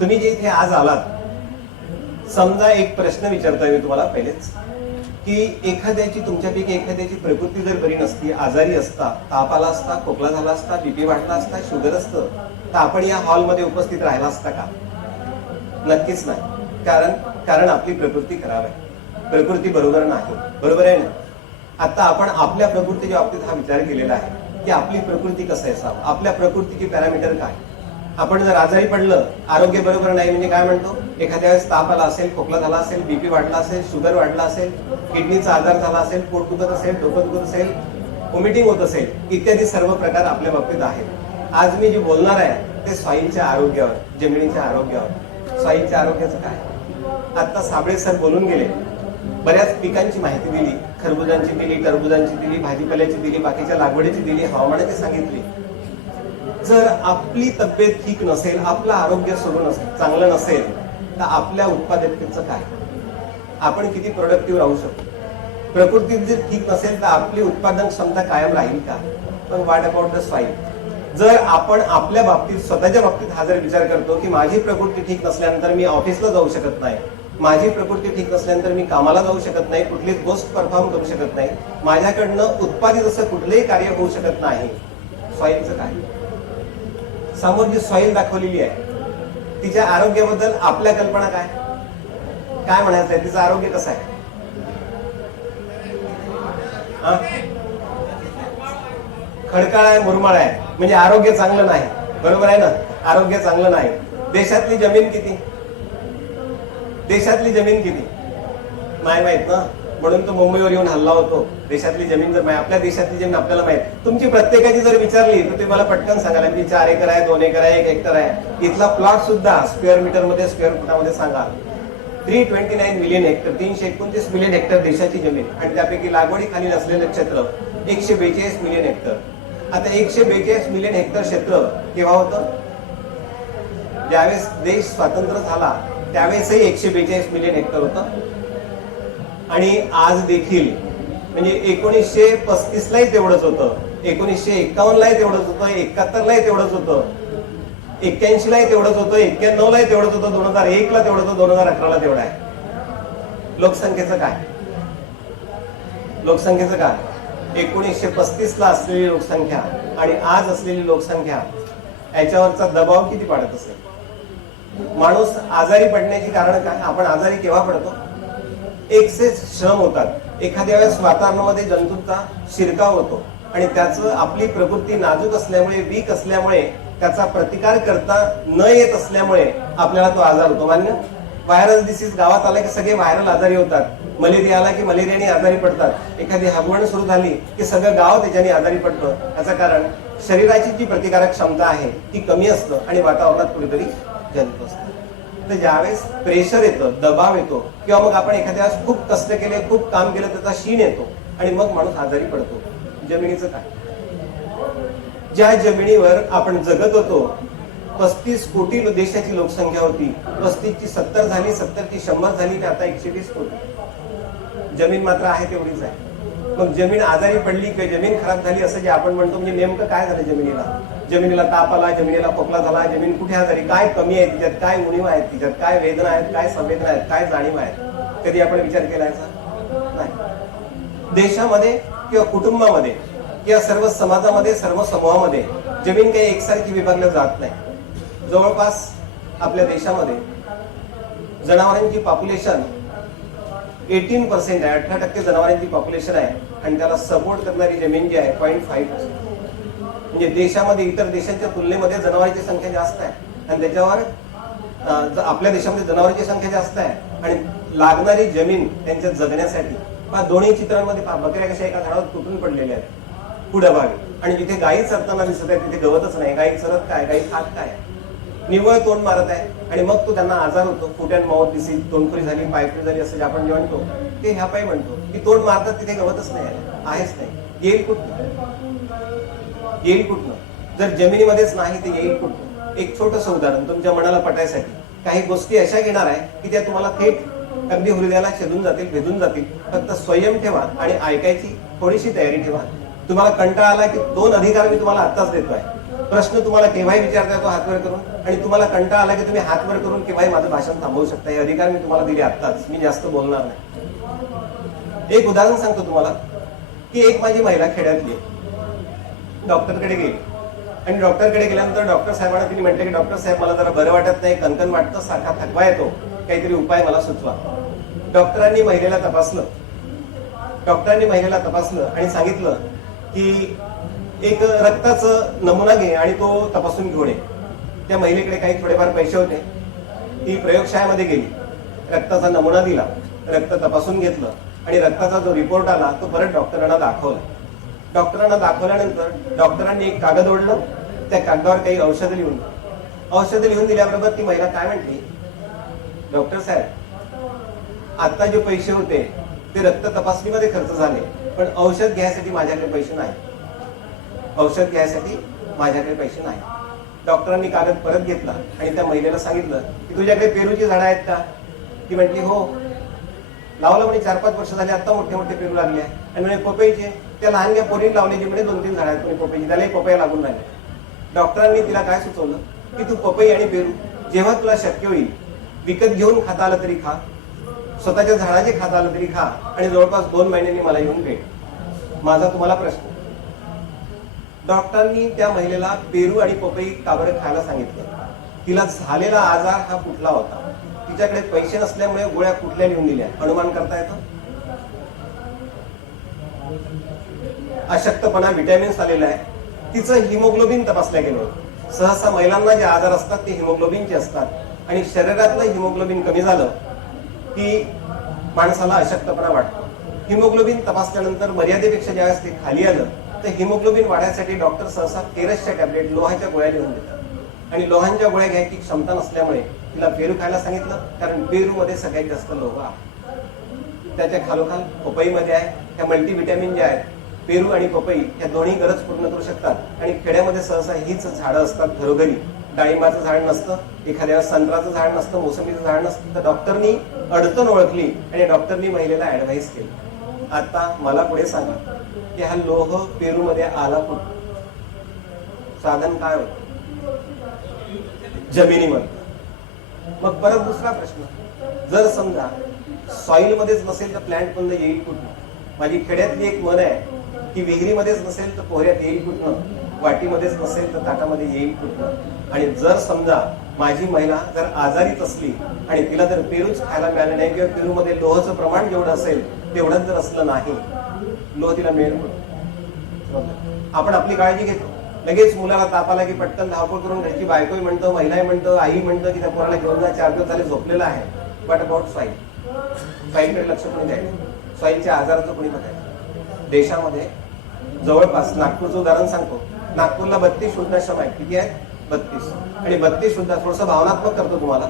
तुम्ही जे इथे आज आलात, समजा एक प्रश्न विचारतोय मी तुम्हाला पहिलेच, की एखाद्याची तुमच्यापैकी एखाद्याची प्रकृती जर बरी नसती, आजारी असता, ताप आला असता, खोकला झाला असता, बीपी वाढला असता, शुगर असतं, तर आपण या हॉलमध्ये उपस्थित राहिला असता का? नक्कीच नाही. कारण आपली प्रकृती खराब आहे, प्रकृती बरोबर नाही. बरोबर आहे ना? आता आपण आपल्या प्रकृतीच्या बाबतीत हा विचार केलेला आहे की आपली प्रकृती कसं असावं, आपल्या प्रकृतीचे पॅरामीटर काय. आपण जर आजारी पडलं, आरोग्य बरोबर नाही म्हणजे काय म्हणतो, एखाद्या वेळेस ताप आला असेल, खोकला झाला असेल, बीपी वाढला असेल, शुगर वाढला असेल, किडनीचा आजार झाला असेल, पोट दुखत असेल, डोकं दुखत असेल, व्हॉमिटिंग होत असेल, इत्यादी सर्व प्रकार आपल्या बाबतीत आहेत. आज मी जे बोलणार आहे ते सॉईलच्या आरोग्यावर, जमिनीच्या आरोग्यावर. सॉईलच्या आरोग्याचं काय? आता साबळे सर बोलून गेले, बऱ्याच पिकांची माहिती दिली, खरबुजांची दिली, टरबुजांची दिली, भाजीपाल्याची दिली, बाकीच्या लागवडीची दिली, हवामानाची सांगितली. जर आपली तब्येत ठीक नसेल, आपलं आरोग्य चांगलं नसेल, तर आपल्या उत्पादकतेचं काय? आपण किती प्रोडक्टिव्ह राहू शकतो? प्रकृती जर ठीक नसेल तर आपली उत्पादन क्षमता कायम राहील का? पण व्हॉट अबाउट द सॉइल? जर आपण आपल्या बाबतीत, स्वतःच्या बाबतीत हा जर विचार करतो की माझी प्रकृती ठीक नसल्यानंतर मी ऑफिसला जाऊ शकत नाही, माझी प्रकृती ठीक नसल्यानंतर मी कामाला जाऊ शकत नाही, कुठलीच गोष्ट परफॉर्म करू शकत नाही, माझ्याकडनं उत्पादित असं कुठलंही कार्य होऊ शकत नाही, सॉइलचं काय? समोर जी सॉइल दाखवलेली आहे तिच्या आरोग्याबद्दल आपल्या कल्पना काय? काय म्हणायचं आहे, तिचं आरोग्य कसं आहे? खडकाळ आहे, मुरमाळ आहे, म्हणजे आरोग्य चांगलं नाही. बरोबर आहे ना? आरोग्य चांगलं नाही. देशातली जमीन किती? देशातली जमीन किती नाही माहित ना, म्हणून तो मुंबईवर येऊन हल्ला होतो. देशातली जमीन जर आपल्या देशातली जमीन आपल्याला माहित, तुमची प्रत्येकाची जर विचारली तर ते मला पटकन सांगायला की 4 एकर आहे, 2 एकर आहे, 1 हेक्टर आहे. इथला प्लॉट सुद्धा स्क्वेअर मीटर मध्ये, स्क्वेअर फुटामध्ये सांगा. 329 मिलियन हेक्टर, 329 मिलियन हेक्टर देशाची जमीन, आणि त्यापैकी लागवडी खाली नसलेलं क्षेत्र 142 मिलियन हेक्टर. आता 142 मिलियन हेक्टर क्षेत्र केव्हा होतं? ज्यावेळेस देश स्वतंत्र झाला त्यावेळेसही 142 मिलियन हेक्टर होतं. आणि आज देखील, म्हणजे 1935 लाही तेवढंच होतं, 1951 लाही तेवढंच होतं, 71 लाही तेवढंच होतं, 81 लाही तेवढंच होतं, 91 लाही तेवढंच होतं, 2001 ला तेवढं होतं, 2018 ला तेवढं आहे. लोकसंख्येचं काय? लोकसंख्येचं काय? 1935 ला असलेली लोकसंख्या आणि आज असलेली लोकसंख्या याच्यावरचा दबाव किती पडत असेल? माणूस आजारी पडण्याची कारण काय? आपण आजारी केव्हा पडतो? एक्सेस श्रम होतात. एखाद्या वेळेस वातावरणामध्ये जंतूंचा शिरकाव होतो आणि त्याचं आपली प्रकृती नाजूक असल्यामुळे, वीक असल्यामुळे, त्याचा प्रतिकार करता न येत असल्यामुळे आपल्याला तो आजार होतो. मान्य? व्हायरल डिसीज गावात आला की सगळे व्हायरल आजारी होतात. मलेरिया आला की मलेरियाने आजारी पडतात. एखादी हगवण सुरू झाली की सगळं गाव त्याच्याने आजारी पडतं. याचं कारण शरीराची जी प्रतिकारक क्षमता आहे ती कमी असतं आणि वातावरणात कुठेतरी जंतू असतात. तर ज्यावेळेस प्रेशर येतं, दबाव येतो, किंवा मग आपण एखाद्या वेळेस खूप कष्ट केले, खूप काम केलं, त्याचा शीण येतो आणि मग माणूस आजारी पडतो. जमिनीचं काय? ज्या जमिनीवर आपण जगत होतो, 35 कोटी देशाची लोकसंख्या होती, 35 ची 70 झाली, 70 ची 100 झाली, आणि आता 120 कोटी. जमीन मात्र आहे तेवढीच आहे. मग जमीन आजारी पडली किंवा जमीन खराब झाली असं जे आपण म्हणतो, म्हणजे नेमकं काय झालं जमिनीला? जमिनीला ताप आला, जमिनीला खोकला झाला, जमीन कुठे आजारी? काय कमी आहे तिच्यात? काय उणीव आहेत तिच्यात? काय वेदना आहेत? काय संवेदना आहेत? काय जाणीव आहेत? कधी आपण विचार केला याचा? नाही. देशामध्ये किंवा कुटुंबामध्ये किंवा सर्व समाजामध्ये, सर्व समूहामध्ये जमीन काही एकसारखी विभागल्या जात नाही. जवळपास आपल्या देशामध्ये जनावरांची पॉप्युलेशन 18% आहे, 18% जनावरांची पॉप्युलेशन आहे, आणि त्याला सपोर्ट करणारी जमीन जी आहे 0.5%. म्हणजे देशामध्ये इतर देशांच्या तुलनेमध्ये जनावरांची संख्या जास्त आहे, आणि त्याच्यावर आपल्या देशामध्ये जनावरांची संख्या जास्त आहे आणि लागणारी जमीन त्यांच्या जगण्यासाठी. दोन्ही चित्रांमध्ये बकऱ्या कशा एका झाडावर तुटून पडलेल्या आहेत पुढे भागी, आणि जिथे गायी चरताना दिसत आहे तिथे गवतच नाही. गायी चरत काय? गायी खात काय? निव्वळ तोंड मारत आहे, आणि मग तो त्यांना आजार होतो. फूट अँड माउथ डिसीज, तोंडफुरी झाली, पायफुरी झाली, असं जे आपण जे म्हणतो ते ह्या पायी म्हणतो की तोंड मारतात तिथे गवतच नाही, आहेच नाही. येईल कुठनं? येईल कुठनं? जर जमिनीमध्येच नाही ते येईल कुठनं? एक छोटंसं उदाहरण तुमच्या मनाला पटायसाठी, काही गोष्टी अशा घेणार आहे की त्या तुम्हाला थेट अगदी हृदयाला छेदून जातील, भेदून जातील. फक्त संयम ठेवा आणि ऐकायची थोडीशी तयारी ठेवा. तुम्हाला कंटाळा आला की 2 अधिकार मी तुम्हाला आत्ताच देतोय. प्रश्न तुम्हाला केव्हाही विचारता येतो हात वर करून, आणि तुम्हाला कंटाळा आला की तुम्ही हात वर करून केव्हाही माझं भाषण थांबवू शकता. हे अधिकार मी तुम्हाला दिले आत्ताच. मी जास्त बोलणार नाही. एक उदाहरण सांगतो तुम्हाला की एक माझी महिला खेड्यातली डॉक्टरकडे गेली, आणि डॉक्टरकडे गेल्यानंतर डॉक्टर साहेबांना तिने म्हटलं की डॉक्टर साहेब मला जरा बरं वाटत नाही, कणकण वाटतं, सारखा थकवा येतो, काहीतरी उपाय मला सुचवा. डॉक्टरांनी महिलेला तपासलं आणि सांगितलं की एक रक्ताचं नमुना घे आणि तो तपासून घेऊन ये. त्या महिलेकडे काही थोडेफार पैसे होते. ती प्रयोगशाळेमध्ये गेली, रक्ताचा नमुना दिला, रक्त तपासून घेतलं, आणि रक्ताचा जो रिपोर्ट आला तो परत डॉक्टरांना दाखवला. डॉक्टरांना दाखवल्यानंतर डॉक्टरांनी एक कागद ओढलं, त्या कागदावर काही औषधं लिहून दिल्याबरोबर ती महिला काय म्हटली, डॉक्टर साहेब आता जे पैसे होते ते रक्त तपासणीमध्ये खर्च झाले, पण औषध घ्यायसाठी माझ्याकडे पैसे नाही. डॉक्टरांनी कागद परत घेतला आणि त्या महिलेला सांगितलं की तुझ्याकडे पेरूची झाडं आहेत का? ती म्हटली हो. लावलं म्हणे 4-5 वर्ष झाली, आता मोठे मोठे पेरू लागले आहे. आणि म्हणे पपईचे, त्या लहानग्या पोरीने लावलेली म्हणे 2-3 झाडं आहेत म्हणे पपईची, त्यालाही पपया लागून राहिले. डॉक्टरांनी तिला काय सुचवलं की तू पपई आणि पेरू जेव्हा तुला शक्य होईल विकत घेऊन खाता आलं तरी खा, स्वतःच्या झाडाचे खाता आलं तरी खा, आणि जवळपास 2 महिन्यांनी मला येऊन भेट. माझा तुम्हाला प्रश्न, डॉक्टरांनी त्या महिलेला पेरू आणि पपई का बरं खायला सांगितलं? तिला झालेला आजार हा कुठला होता? तिच्याकडे पैसे नसल्यामुळे गोळ्या कुठल्या लिहून दिल्या? अनुमान करता येतं? अशक्तपणा, व्हिटॅमिन्स आलेला आहे. तिचं हिमोग्लोबिन तपासल्या गेलं. सहसा महिलांना जे आजार असतात ते हिमोग्लोबिनचे असतात, आणि शरीरातलं हिमोग्लोबिन कमी झालं की माणसाला अशक्तपणा वाटतो. हिमोग्लोबिन तपासल्यानंतर मर्यादेपेक्षा ज्यावेळेस ते खाली आलं तर हिमोग्लोबिन वाढायसाठी डॉक्टर सहसा फेरसच्या टॅबलेट, लोहाच्या गोळ्या लिहून देतात. आणि लोहांच्या गोळ्या घ्यायची क्षमता नसल्यामुळे तिला पेरू खायला सांगितलं, कारण पेरू मध्ये सगळ्यात जास्त लोह आहे. त्याच्या खालोखाल पपईमध्ये आहे. त्या मल्टीव्हिटॅमिन जे आहेत, पेरू आणि पपई या दोन्ही गरज पूर्ण करू शकतात. आणि खेड्यामध्ये सहसा हीच झाडं असतात घरोघरी. डाळिंबाचं झाड नसतं, एखाद्या संत्र्याचं झाड नसतं, मोसंबीचं झाड नसतं. तर डॉक्टरनी अडचण ओळखली आणि डॉक्टरनी महिलेला ऍडवाइस केली. आता मला पुढे सांगा की हा लोह पेरू मध्ये आला कुठं? साधन काय होतं? जमिनीमध्ये. मग परत दुसरा प्रश्न, जर समजा सॉइल मध्येच नसेल तर प्लॅन्ट पण येईल कुठं? माझी खेड्यातली एक म्हण आहे की विहिरीमध्येच नसेल तर पोहऱ्यात येईल कुठनं, वाटीमध्येच नसेल तर ताटामध्ये येईल कुठनं. आणि जर समजा माझी महिला जर आजारीच असली आणि तिला जर पेरूच खायला मिळालं नाही, किंवा पेरूमध्ये लोहाचं प्रमाण जेवढं असेल तेवढंच जर असलं नाही, लोह तिला मिळेल कुठं? आपण आपली काळजी घेतो. लगेच मुलाला ताप आला की पटकन धावपळ करून घरची बायकोही म्हणतो, महिलाही म्हणतो, आई म्हणतो की त्या पोराला घेऊन जा, 4 दिवस झाले झोपलेला आहे. बट अबाउट सॉइलकडे लक्ष कोणी द्यायचं? सॉइलच्या आजाराचं कोणी बघायचं? देशामध्ये जवळपास, नागपूरचं उदाहरण सांगतो, नागपूरला 32 वृद्धाश्रम आहेत. किती आहेत? 32. आणि 32 थोडंसं भावनात्मक करतो तुम्हाला.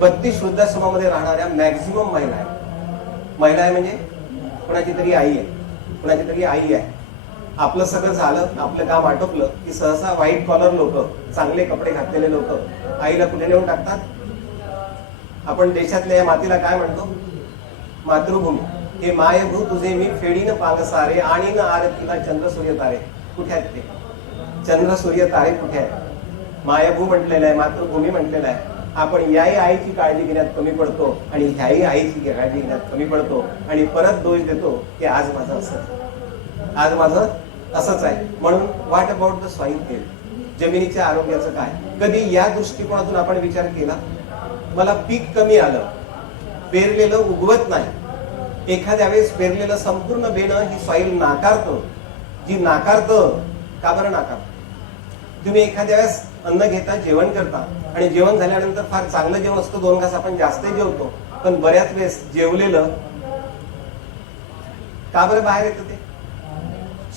32 वृद्धाश्रमामध्ये राहणाऱ्या मॅक्झिमम महिला आहेत. महिला आहे म्हणजे कोणाची तरी आई आहे. आपलं सगळं झालं, आपलं काम आटोपलं की सहसा व्हाईट कॉलर लोक, चांगले कपडे घातलेले लोक आईला कुठे नेऊन टाकतात? आपण देशातल्या या मातीला काय म्हणतो? मातृभूमी. हे मायभू तुझे मी फेडीन पांग सारे, आणि न आरतीला चंद्र सूर्य तारे. कुठे आहेत ते चंद्र सूर्य तारे? कुठे आहेत? मायभू म्हटलेलं आहे, मातृभूमी म्हटलेलं आहे. आपण याही आईची काळजी घेण्यात कमी पडतो आणि ह्याही आईची काळजी घेण्यात कमी पडतो, आणि परत दोष देतो की आज माझं असंच आहे. म्हणून what about the soil health? जमिनीच्या आरोग्याचं काय? कधी या दृष्टिकोनातून आपण विचार केला? मला पीक कमी आलं, पेरलेलं उगवत नाही. एखाद्या वेळेस पेरलेलं संपूर्ण बेणं ही सॉइल नाकारतं. जी नाकारतं, का बरं नाकारतं? तुम्ही एखाद्या वेळेस अन्न घेता, जेवण करता, आणि जेवण झाल्यानंतर फार चांगलं जेवण असतं, 2 घास आपण जास्त जेवतो, पण बऱ्याच वेळेस जेवलेलं का बरं बाहेर येतं? ते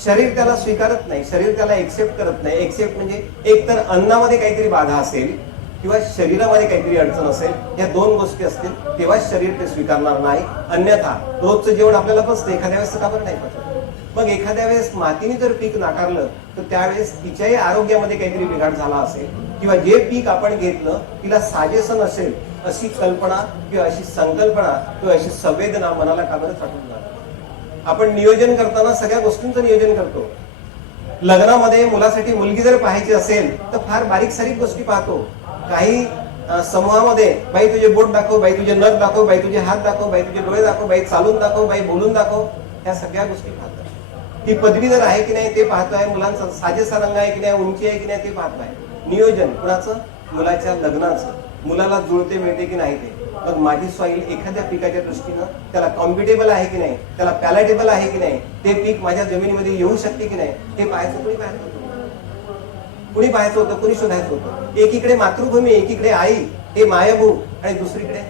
शरीर त्याला स्वीकारत नाही, शरीर त्याला एक्सेप्ट करत नाही. एक्सेप्ट म्हणजे एक तर अन्नामध्ये काहीतरी बाधा असेल किंवा शरीरामध्ये काहीतरी अडचण असेल, या 2 गोष्टी असतील तेव्हा शरीर ते स्वीकारणार नाही. अन्यथा रोजचं जेवण आपल्याला पचतं, एखाद्या वेळेस का बरं नाही पचत? मग एखाद्या वेळेस मातीने जर पीक नाकारलं तर त्यावेळेस तिच्याही आरोग्यामध्ये काहीतरी बिघाड झाला असेल, किंवा जे पीक आपण घेतलं तिला साजेसं नसेल अशी कल्पना किंवा अशी संकल्पना किंवा अशी संवेदना मनाला का बरं वाटून जाते? आपण नियोजन करताना सगळ्या गोष्टींचं नियोजन करतो. लग्नामध्ये मुलासाठी मुलगी जर पाहायची असेल तर फार बारीक सारीक गोष्टी पाहतो. काही समूहामध्ये बाई तुझे बोट दाखव, बाई तुझे नख दाखव, बाई तुझे हात दाखव, बाई तुझे डोळे दाखव, बाई चालून दाखव, बाई बोलून दाखव, ह्या सगळ्या गोष्टी पाहतोय. ही पदवी जर आहे की नाही ते पाहतोय, मुलांचा साजेसा रंग आहे की नाही, उंची आहे की नाही ते पाहतोय. नियोजन कुणाचं? मुलाच्या लग्नाचं. मुलाला जुळते मिळते की नाही ते. मग माझी सॉईल एखाद्या पिकाच्या दृष्टीनं त्याला कॉम्पिटेबल आहे की नाही, त्याला पॅलेटेबल आहे की नाही, ते पीक माझ्या जमिनीमध्ये येऊ शकते की नाही, हे पाहायचं कुणी पाहायचं होतं? कुणी पाहायचं होतं? कुणी शोधायचं होतं? एकीकडे मातृभूमी, एकीकडे आई, हे मायभू, आणि दुसरीकडे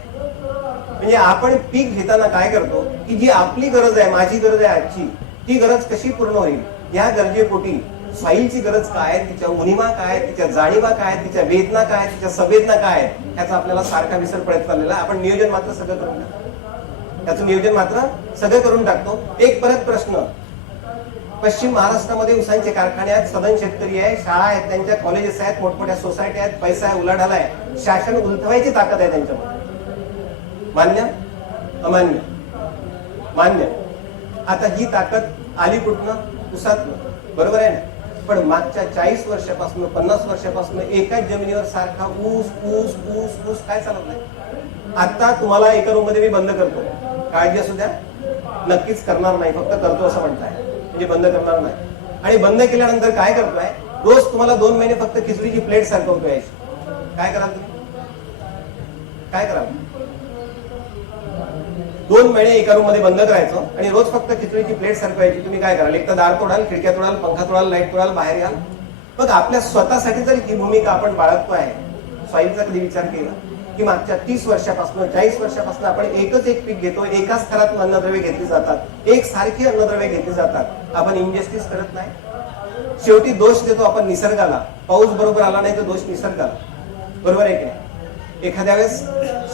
म्हणजे आपण पीक घेताना काय करतो की जी आपली गरज आहे, माझी गरज आहे आजची, ती गरज कशी पूर्ण होईल या गरजेपोटी सॉईलची गरज काय, तिच्या उणिवा काय, तिच्या जाणीवा काय, तिच्या वेदना काय, तिच्या संवेदना काय, ह्याचा आपल्याला सारखा विसर पडत चाललेला. आपण नियोजन मात्र सगळं करून टाकतो. त्याचं नियोजन मात्र सगळं करून टाकतो. एक परत प्रश्न, पश्चिम महाराष्ट्रामध्ये उसांचे कारखाने आहेत, सदन शेतकरी आहे, शाळा आहेत, त्यांच्या कॉलेजेस आहेत, मोठमोठ्या सोसायटी आहेत, पैसा आहे, उलाढाला आहे, शासन उलथवायची ताकद आहे त्यांच्यामध्ये. मान्य? अमान्य? मान्य. आता ही ताकद आली कुठनं? उसातनं. बरोबर आहे ना? पण मागच्या 40 वर्षापासून 50 वर्षापासून एकाच जमिनीवर सारखा ऊस ऊस ऊस ऊस काय चालत नाही. आता तुम्हाला एका रूम मध्ये मी बंद करतो, काळजी असू द्या, नक्कीच करणार नाही, फक्त करतो असं म्हणताय, म्हणजे बंद करणार नाही. आणि बंद केल्यानंतर काय करतोय? रोज तुम्हाला 2 महिने फक्त खिचडीची प्लेट सारखवतोय. काय कराल तुम्ही? काय कराल? 2 महिने एका रूम मध्ये बंद करायचं आणि रोज फक्त खिचडीची प्लेट सारखवायची. तुम्ही काय कराल? एक तर दार तोडाल, खिडक्या तोडाल, पंखा तोडाल, लाईट तोडाल, बाहेर याल. मग आपल्या स्वतःसाठी जर ही भूमिका आपण बाळगतो आहे, सॉईलचा कधी विचार केला की मागच्या 30 वर्षापासून 40 वर्षापासून आपण एकच एक पीक घेतो, एकाच थरात अन्नद्रव्य घेतली जातात, एक सारखी अन्नद्रव्य घेतली जातात, आपण इंजस्टिस करत नाही. शेवटी दोष देतो आपण निसर्गाला. पाऊस बरोबर आला नाही तर दोष निसर्गाला. बरोबर आहे की? एखाद्या वेळेस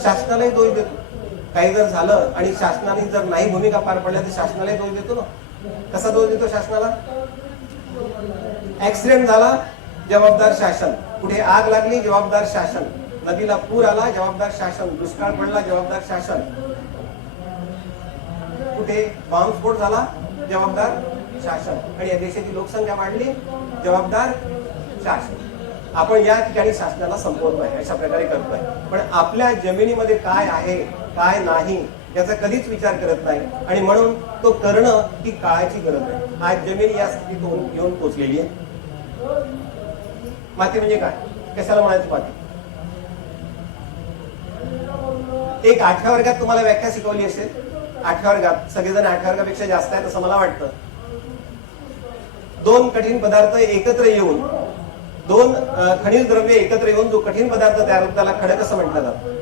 शासनालाही दोष देतो. काही जर झालं आणि शासनाने जर नाही भूमिका पार पडल्या तर शासनालाही दोष देतो ना. कसा दोष देतो शासनाला? ऍक्सिडेंट झाला, जबाबदार शासन. कुठे आग लागली, जबाबदार शासन. नदीला पूर आला, जबाबदार शासन. दुष्काळ पडला, जबाबदार शासन. कुठे बॉम्बस्फोट झाला, जबाबदार शासन. आणि या देशाची लोकसंख्या वाढली, जबाबदार शासन. आपण या ठिकाणी शासनाला संपवतोय, अशा प्रकारे करतोय. पण आपल्या जमिनीमध्ये काय आहे काय नाही याचा कधीच विचार करत नाही. आणि म्हणून तो करणं ही काळाची गरज आहे. आज जमीन या स्थितीत येऊन पोहोचलेली आहे. माती म्हणजे काय? कशाला म्हणायचं माती? एक 8व्या वर्गात तुम्हाला व्याख्या शिकवली असेल. 8व्या वर्गात सगळेजण 8व्या वर्गापेक्षा जास्त आहेत असं मला वाटतं. 2 कठीण पदार्थ एकत्र येऊन, 2 खनिज द्रव्य एकत्र येऊन जो कठीण पदार्थ तयार होतो त्याला खडक असं म्हटलं जातं.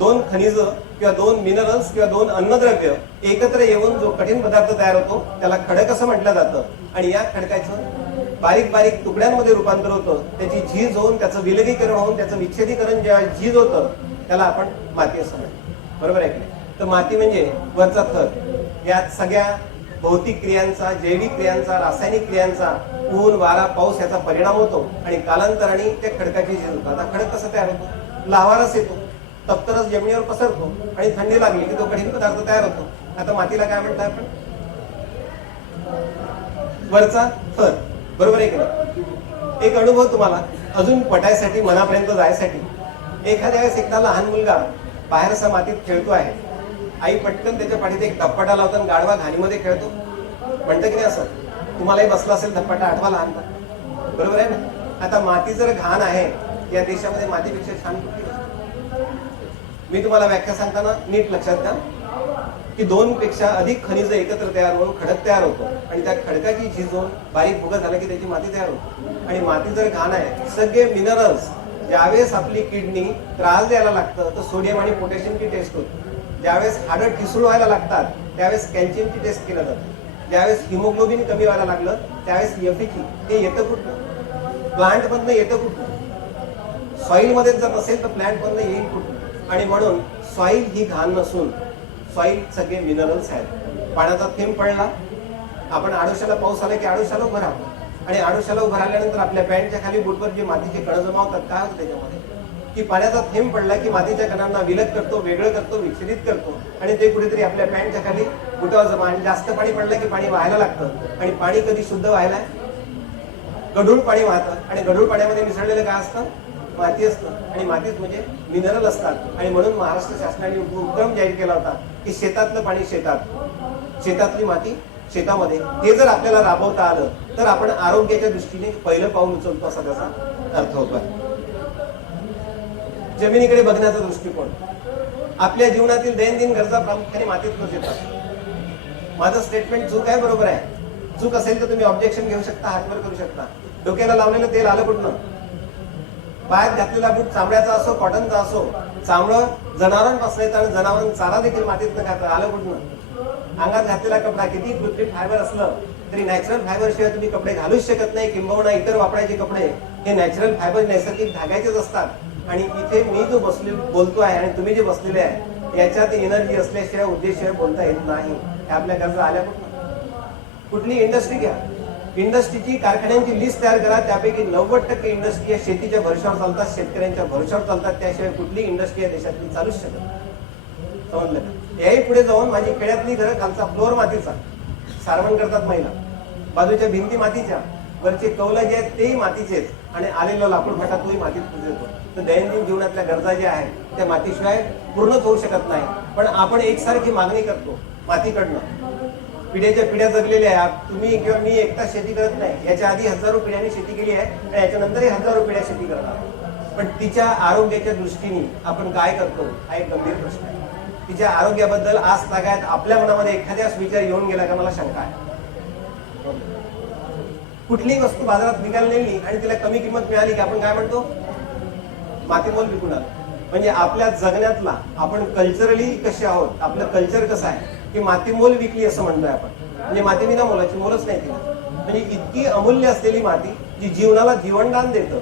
2 खनिज किंवा 2 मिनरल्स किंवा 2 अन्नद्रव्य एकत्र येऊन जो कठीण पदार्थ तयार होतो त्याला खडक असं म्हटलं जातं. आणि या खडकाचं बारीक बारीक तुकड्यांमध्ये रूपांतर होतं. त्याची झीज होऊन, त्याचं विलगीकरण होऊन, त्याचं विच्छेदीकरण जेव्हा झीज होतं त्याला आपण माती असं म्हणतो. बरोबर आहे की नाही? तर माती म्हणजे वरचा थर. यात सगळ्या भौतिक क्रियांचा, जैविक क्रियांचा, रासायनिक क्रियांचा, ऊन वारा पाऊस याचा परिणाम होतो आणि कालांतराने त्या खडकाची झीज होतो. आता खडक कसं तयार होतो? लावारस येतो, तप्तरस जमिनीवर पसरतो आणि थंडी लागली की तो कठीण पदार्थ तयार होतो. आता मातीला काय म्हणतो आपण? वरचा थर. बरोबर आहे की नाही? एक अनुभव तुम्हाला अजून पटायसाठी, मनापर्यंत जायसाठी. एखाद्या वेळेस एकदा लहान मुलगा बाहेर असा मातीत खेळतो आहे. आई पटकन त्याच्या पाठीत एक धप्पाटा लावतो आणि गाढवा घाणीमध्ये खेळतो. म्हणतं की नाही असं? तुम्हालाही बसला असेल धप्पाटा, आठवा लहानपण. बरोबर आहे ना? आता माती जर घाण आहे, या देशामध्ये मातीपेक्षा छान कुठली गोष्ट? मी तुम्हाला व्याख्या सांगताना नीट लक्षात द्या की 2 पेक्षा अधिक खनिज एकत्र तयार होऊन खडक तयार होतो आणि त्या खडकाची झीज होऊन बारीक भुगा झाला की त्याची माती तयार होतो. आणि माती जर घाण आहे, सगळे मिनरल्स ज्यावेळेस आपली किडनी त्रास द्यायला लागतं तर सोडियम आणि पोटॅशियमची टेस्ट होते. ज्यावेळेस हाडं ठिसूळ व्हायला लागतात त्यावेळेस कॅल्शियमची टेस्ट केलं जातं. ज्यावेळेस हिमोग्लोबिन कमी व्हायला लागलं त्यावेळेस एफईची. हे येतं कुठलं? प्लांट मधनं येतं कुठलं? सॉईल मध्ये जर नसेल तर प्लांट मधनं येईल कुठलं? आणि म्हणून सॉईल ही घाण नसून सॉईल सगळे मिनरल्स आहेत. पाण्याचा थेंब पडला, आपण आडोशाला पाऊस आला की आडोशाला उभं राहतो आणि आडोशाला उभं राहिल्यानंतर आपल्या पॅन्टच्या खाली बुटवर जे मातीचे कण जमा होतात, काय होतं त्याच्यामध्ये? की पाण्याचा थेंब पडला की मातीच्या कणांना विलग करतो, वेगळं करतो, विच्छेदित करतो आणि ते कुठेतरी आपल्या पॅन्टच्या खाली बुटावर जमा. आणि जास्त पाणी पडलं की पाणी व्हायला लागतं. आणि पाणी कधी शुद्ध व्हायला गढूळ पाणी वाहतं आणि गढूळ पाण्यामध्ये मिसळलेलं काय असतं? माती असतं आणि मातीत म्हणजे मिनरल असतात आणि म्हणून महाराष्ट्र शासनाने उपक्रम जाहीर केला होता की शेतातलं पाणी शेतात, शेतातली माती शेतामध्ये. हे जर आपल्याला राबवता आलं तर आपण आरोग्याच्या दृष्टीने पहिलं पाऊल उचलतो असा त्याचा अर्थ होतोय. जमिनीकडे बघण्याचा दृष्टिकोन, आपल्या जीवनातील दैनंदिन गरजा प्रामुख्याने मातीतूनच येतात. माझं स्टेटमेंट चूक आहे बरोबर आहे? चूक असेल तर तुम्ही ऑब्जेक्शन घेऊ शकता, हातवर करू शकता. डोक्याला लावलेलं तेल आलं कुठनं? पायात घातलेला बूट चामड्याचा असो कॉटनचा असो, चामडं जनावरांपासून येतं आणि जनावरांना चारा देखील मातीतनं खातं, आलं कुठनं? अंगात घातलेला कपडा किती कृत्रिम फायबर असलं तरी नॅचरल फायबर शिवाय तुम्ही कपडे घालूच शकत नाही. किंबहुना इतर वापरायचे कपडे हे नॅचरल फायबर नैसर्गिक धाग्याचेच असतात. आणि इथे मी जो बोलतो आहे आणि तुम्ही जे बसलेले आहे याच्यात एनर्जी असल्याशिवाय उद्देशिवाय बोलता येत नाही. हे आपल्या गरजा आल्या कुठं? कुठली इंडस्ट्री घ्या, इंडस्ट्रीची कारखान्यांची लिस्ट तयार करा, त्यापैकी 90% इंडस्ट्री शेतीच्या भरोशावर चालतात, शेतकऱ्यांच्या भरोशावर चालतात. त्याशिवाय कुठली इंडस्ट्री या देशातली चालूच शकत. समजलं का? याही पुढे जाऊन माझी खेड्यातली घरं खालचा फ्लोअर मातीचा, सारवण करतात महिला, बाजूच्या भिंती मातीच्या, वरचे कौलं जे आहेत तेही मातीचेच आणि आलेला लाकूड फाटा तोही मातीत येतो. तर दैनंदिन जीवनातल्या गरजा ज्या आहेत त्या मातीशिवाय पूर्णच होऊ शकत नाही. पण आपण एकसारखी मागणी करतो मातीकडनं. पिढ्याच्या पिढ्या जगलेल्या आहे. तुम्ही किंवा मी एकटा शेती करत नाही, याच्या आधी हजारो पिढ्यांनी शेती केली आहे आणि याच्यानंतरही हजारो पिढ्या शेती करणार. पण तिच्या आरोग्याच्या दृष्टीने आपण काय करतो हा एक गंभीर प्रश्न आहे. तिच्या आरोग्याबद्दल आज तागायत आपल्या मनामध्ये एखाद्या विचार येऊन गेला का मला शंका आहे. कुठलीही वस्तू बाजारात विकायला नेली आणि तिला कमी किंमत मिळाली की आपण काय म्हणतो? मातीमोल विकून आलो. म्हणजे आपल्या जगण्यातला आपण कल्चरली कसे आहोत, आपलं कल्चर कसं आहे की मातीमोल विकली असं म्हणतोय आपण. म्हणजे माती विना मोलाची, मोलच नाही तिला. म्हणजे इतकी अमूल्य असलेली माती जी जीवनाला जीवनदान देतं.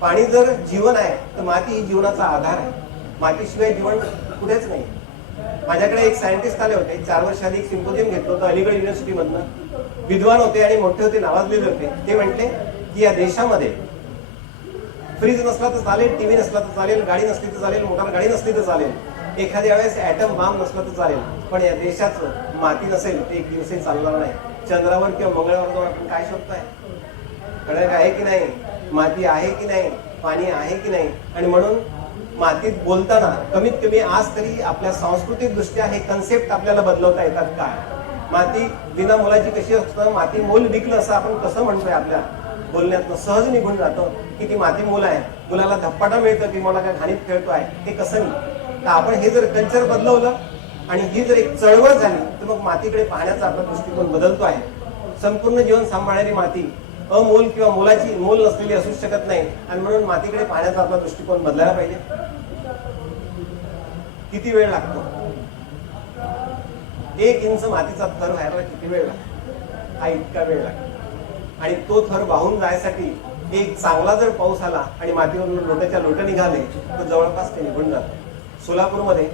पाणी जर जीवन आहे तर माती ही जीवनाचा आधार आहे. मातीशिवाय जीवन कुठेच नाही. माझ्याकडे एक सायंटिस्ट आले होते, 4 वर्ष आधी एक सिम्पोजियम घेतलं होतं अलीगड युनिव्हर्सिटी मधनं. विद्वान होते आणि मोठे होते, नावाजलेले होते. ते म्हटले की या देशामध्ये फ्रीज नसला तर चालेल, टीव्ही नसला तर चालेल, गाडी नसली तर चालेल, मोटार गाडी नसली तर चालेल, एखाद्या वेळेस ऍटम बॉम्ब नसला तर चालेल, पण या देशाचं माती नसेल ते एक दिवसही चालणार नाही. चंद्रावर किंवा मंगळावर जाऊन आपण काय शोधतोय? खडक आहे की नाही, माती आहे की नाही, पाणी आहे की नाही. आणि म्हणून मातीत बोलताना कमीत कमी आज तरी आपल्या सांस्कृतिक दृष्ट्या हे कन्सेप्ट आपल्याला बदलवता येतात काय? माती विना मोलाची कशी असतं, माती मोल विकलं असं आपण कसं म्हणतोय? आपल्या बोलण्यातनं सहज निघून जातं की ती माती मोल आहे. मुलाला धप्पाटा मिळतं की मला काय घाणीत खेळतो आहे, हे कसं नाही. तर आपण हे जर कल्चर बदलवलं आणि ही जर एक चळवळ झाली तर मग मातीकडे पाहण्याचा आपला दृष्टिकोन बदलतो आहे. संपूर्ण जीवन सांभाळणारी माती अमोल किंवा मोलाची मोल नसलेली असू शकत नाही आणि म्हणून मातीकडे पाहण्याचा आपला दृष्टिकोन बदलायला पाहिजे. किती वेळ लागतो? 1 इंच मातीचा थर व्हायला किती वेळ लागतो? हा इतका वेळ लागतो. आणि तो थर वाहून जायसाठी एक चांगला जर पाऊस आला आणि मातीवरून लोटाच्या लोट निघाले तर जवळपास ते निघून जात. सोलापूरमध्ये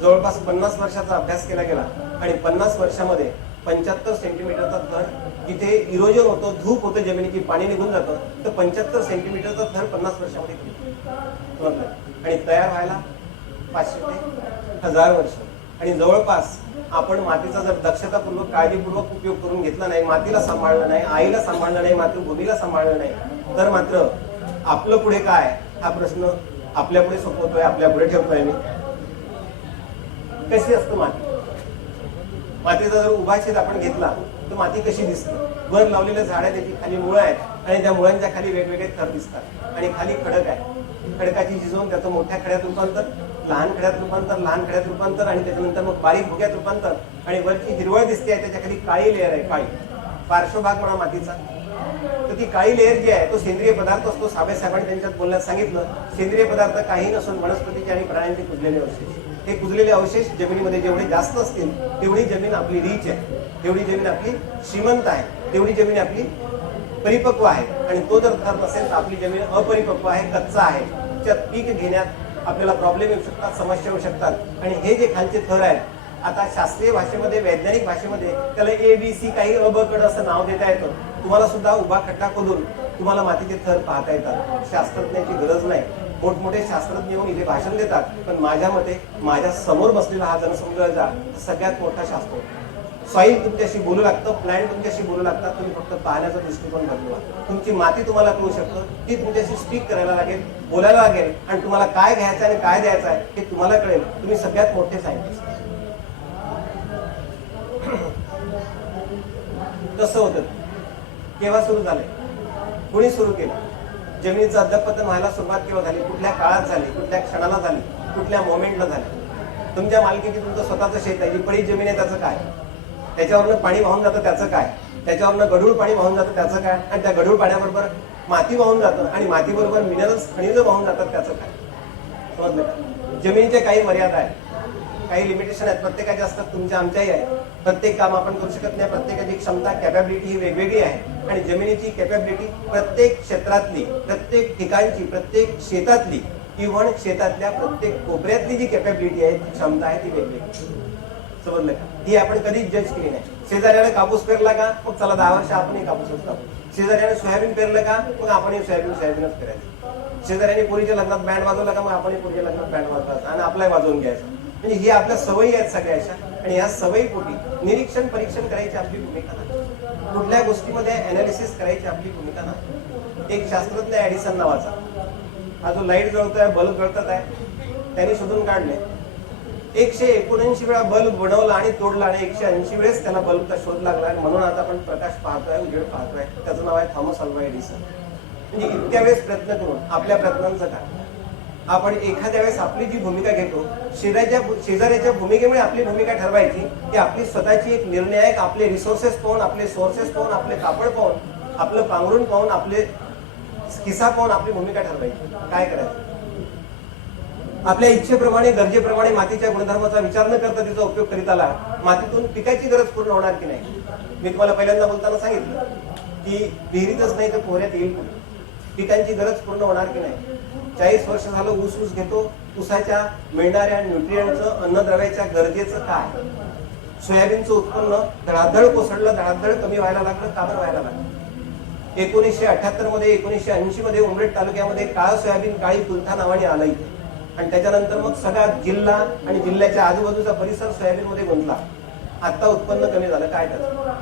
जवळपास 50 वर्षाचा अभ्यास केला गेला आणि 50 वर्षामध्ये 75 सेंटीमीटरचा थर, तिथे इरोजन होतं, धूप होतं जमिनीची, पाणी निघून जातं, तर 75 सेंटीमीटरचा थर 50 वर्षामध्ये आणि तयार व्हायला 500 ते 1000 वर्ष. आणि जवळपास आपण मातीचा जर दक्षतापूर्वक काळजीपूर्वक उपयोग करून घेतला नाही, मातीला सांभाळलं नाही, आईला सांभाळलं नाही, मातृभूमीला सांभाळलं नाही, तर मात्र आपलं पुढे काय हा प्रश्न आपल्या पुढे सोपवतोय, आपल्या पुढे ठेवतोय मी. कशी असतं माती? मातीचा जर उभा छेद आपण घेतला तर माती कशी दिसते? वर लावलेल्या झाडं, त्याची खाली मुळं आहेत आणि त्या मुळांच्या खाली वेगवेगळे थर दिसतात आणि खाली खडक आहे. खडकाची झिजवून त्याचं मोठ्या खड्यात रूपांतर, लहान खड्यात रूपांतर, लहान खड्यात रूपांतर आणि त्याच्यानंतर मग बारीक भुग्यात रूपांतर आणि वरची हिरवळ दिसते आहे त्याच्या खाली काळी लेअर आहे, काळी पार्श्वभाग म्हणा मातीचा. तर ती काळी लेअर जी आहे तो सेंद्रिय पदार्थ असतो. साहेबांनी त्यांच्यात बोलण्यात सांगितलं, सेंद्रिय पदार्थ काही नसून वनस्पतीचे आणि प्राण्यांचे कुजलेले अवशेष. हे कुजलेले अवशेष जमिनीमध्ये जेवढे जास्त असतील तेवढी जमीन आपली रीच आहे, तेवढी जमीन आपली श्रीमंत आहे, तेवढी जमीन आपली परिपक्व आहे. आणि तो जर थर नसेल तर आपली जमीन अपरिपक्व आहे, कच्चा आहे. त्यात पीक घेण्यात आपल्याला प्रॉब्लेम येऊ शकतात, समस्या येऊ शकतात. आणि हे जे खालचे थर आहेत, आता शास्त्रीय भाषेमध्ये, वैज्ञानिक भाषेमध्ये त्याला ABC काही अबकड असं नाव देता येतं. तुम्हाला सुद्धा उभा खड्डा खोदून तुम्हाला मातीचे थर पाहता येतात. शास्त्रज्ञाची गरज नाही. मोठमोठे शास्त्रज्ञ येऊन इथे भाषण देतात, पण माझ्या मते माझ्या समोर बसलेला हा जनसमुदायाचा सगळ्यात मोठा शास्त्र सॉईल तुमच्याशी बोलू लागतं, प्लॅन्ट तुमच्याशी बोलू लागतात. तुम्ही फक्त पाहण्याचा दृष्टिकोन बदलवा. तुमची माती तुम्हाला कळू शकतं, ती तुमच्याशी स्पीक करायला लागेल, बोलायला लागेल, आणि तुम्हाला काय घ्यायचं आणि काय द्यायचं आहे हे तुम्हाला कळेल. तुम्ही सगळ्यात मोठे सायंटिस्ट. कसं होतं, केव्हा सुरू झालंय, कुणी सुरू केलं, जमिनीचं अधःपतन व्हायला सुरुवात केव्हा झाली, कुठल्या काळात झाली, कुठल्या क्षणाला झाली, कुठल्या मोमेंटला झाली. तुमच्या मालकीची तुमचं स्वतःचं शेत आहे, जी पडीक जमीन आहे त्याचं काय, त्याच्यावरनं पाणी वाहून जातं त्याचं काय, त्याच्यावरनं गढूळ पाणी वाहून जातं त्याचं काय, आणि त्या गढूळ पाण्याबरोबर माती वाहून जातं आणि मातीबरोबर मिनरल्स खनिज वाहून जातात त्याचं काय. समजलं का? जमिनीच्या काही मर्यादा आहेत, काही लिमिटेशन आहेत, प्रत्येकाच्या असतात, तुमच्या आमच्याही आहे. प्रत्येक काम आपण करू शकत नाही, प्रत्येकाची क्षमता कॅपॅबिलिटी ही वेगवेगळी आहे. आणि जमिनीची कॅपॅबिलिटी प्रत्येक क्षेत्रातली, प्रत्येक ठिकाणची, प्रत्येक शेतातली, इव्हन शेतातल्या प्रत्येक कोपऱ्यातली जी कॅपॅबिलिटी आहे, ती क्षमता आहे, ती वेगवेगळी. समजलं का? ती आपण कधीच जज केली नाही. शेजाऱ्याने कापूस पेरला का, मग चला 10 वर्ष आपणही कापूसच लावू. शेजाऱ्याने सोयाबीन पेरलं का, मग आपणही सोयाबीनच पेरायचं. शेजाऱ्याने पोरीच्या लग्नात बँड वाजवला का, मग आपणही पोरीच्या लग्नात बँड वाजवायचा आणि आपलाही वाजवून घ्यायचा. म्हणजे ही आपल्या सवयी आहेत सगळ्याच्या, आणि या सवयीपोटी निरीक्षण परीक्षण करायची आपली भूमिका नाही. कुठल्या गोष्टीमध्ये अनालिसिस करायची आपली भूमिका नाही. एक शास्त्रज्ञ एडिसन नावाचा, हा जो लाईट जळतोय, बल्ब जळतात आहे, त्यांनी शोधून काढले. 179 वेळा बल्ब बनवला आणि तोडला, आणि 180 वेळेस त्याला बल्बचा शोध लागला, आणि म्हणून आता आपण प्रकाश पाहतोय, उजेड पाहतोय. त्याचं नाव आहे थॉमस अल्वा एडिसन. म्हणजे इतक्या वेळेस प्रयत्न करून आपल्या प्रयत्नांचं काय, आपण एखाद्या वेळेस आपली जी भूमिका घेतो, शेजाऱ्याच्या भूमिकेमुळे आपली भूमिका ठरवायची की आपली स्वतःची एक निर्णायक, आपले रिसोर्सेस पाहून, आपले सोर्सेस पाहून, आपले कापड पाहून, आपलं पांघरून पाहून, आपले किस्सा पाहून आपली भूमिका ठरवायची. काय करायचं? आपल्या इच्छेप्रमाणे, गरजेप्रमाणे मातीच्या गुणधर्माचा विचार न करता तिचा उपयोग करीत आला, मातीतून पिकाची गरज पूर्ण होणार की नाही. मी तुम्हाला पहिल्यांदा बोलताना सांगितलं की विहिरीतच नाही तर पोहऱ्यात येईल कुठे. पिकांची गरज पूर्ण होणार की नाही. 40 वर्ष झालं ऊस घेतो, ऊसाच्या मिळणाऱ्या न्यूट्रिएंटचं, अन्नद्रव्याच्या गरजेचं काय. सोयाबीनचं उत्पन्न धडाधड कोसळलं, धडाधड कमी व्हायला लागलं, का बरं व्हायला लागलं. 1978 मध्ये, 1980 मध्ये उमरेड तालुक्यामध्ये काळं सोयाबीन, काळी कुलथा नावाने आलं इथे, आणि त्याच्यानंतर मग सगळा जिल्हा आणि जिल्ह्याच्या आजूबाजूचा परिसर सोयाबीन मध्ये गुंतला. आता उत्पन्न कमी झालं, काय त्याचं.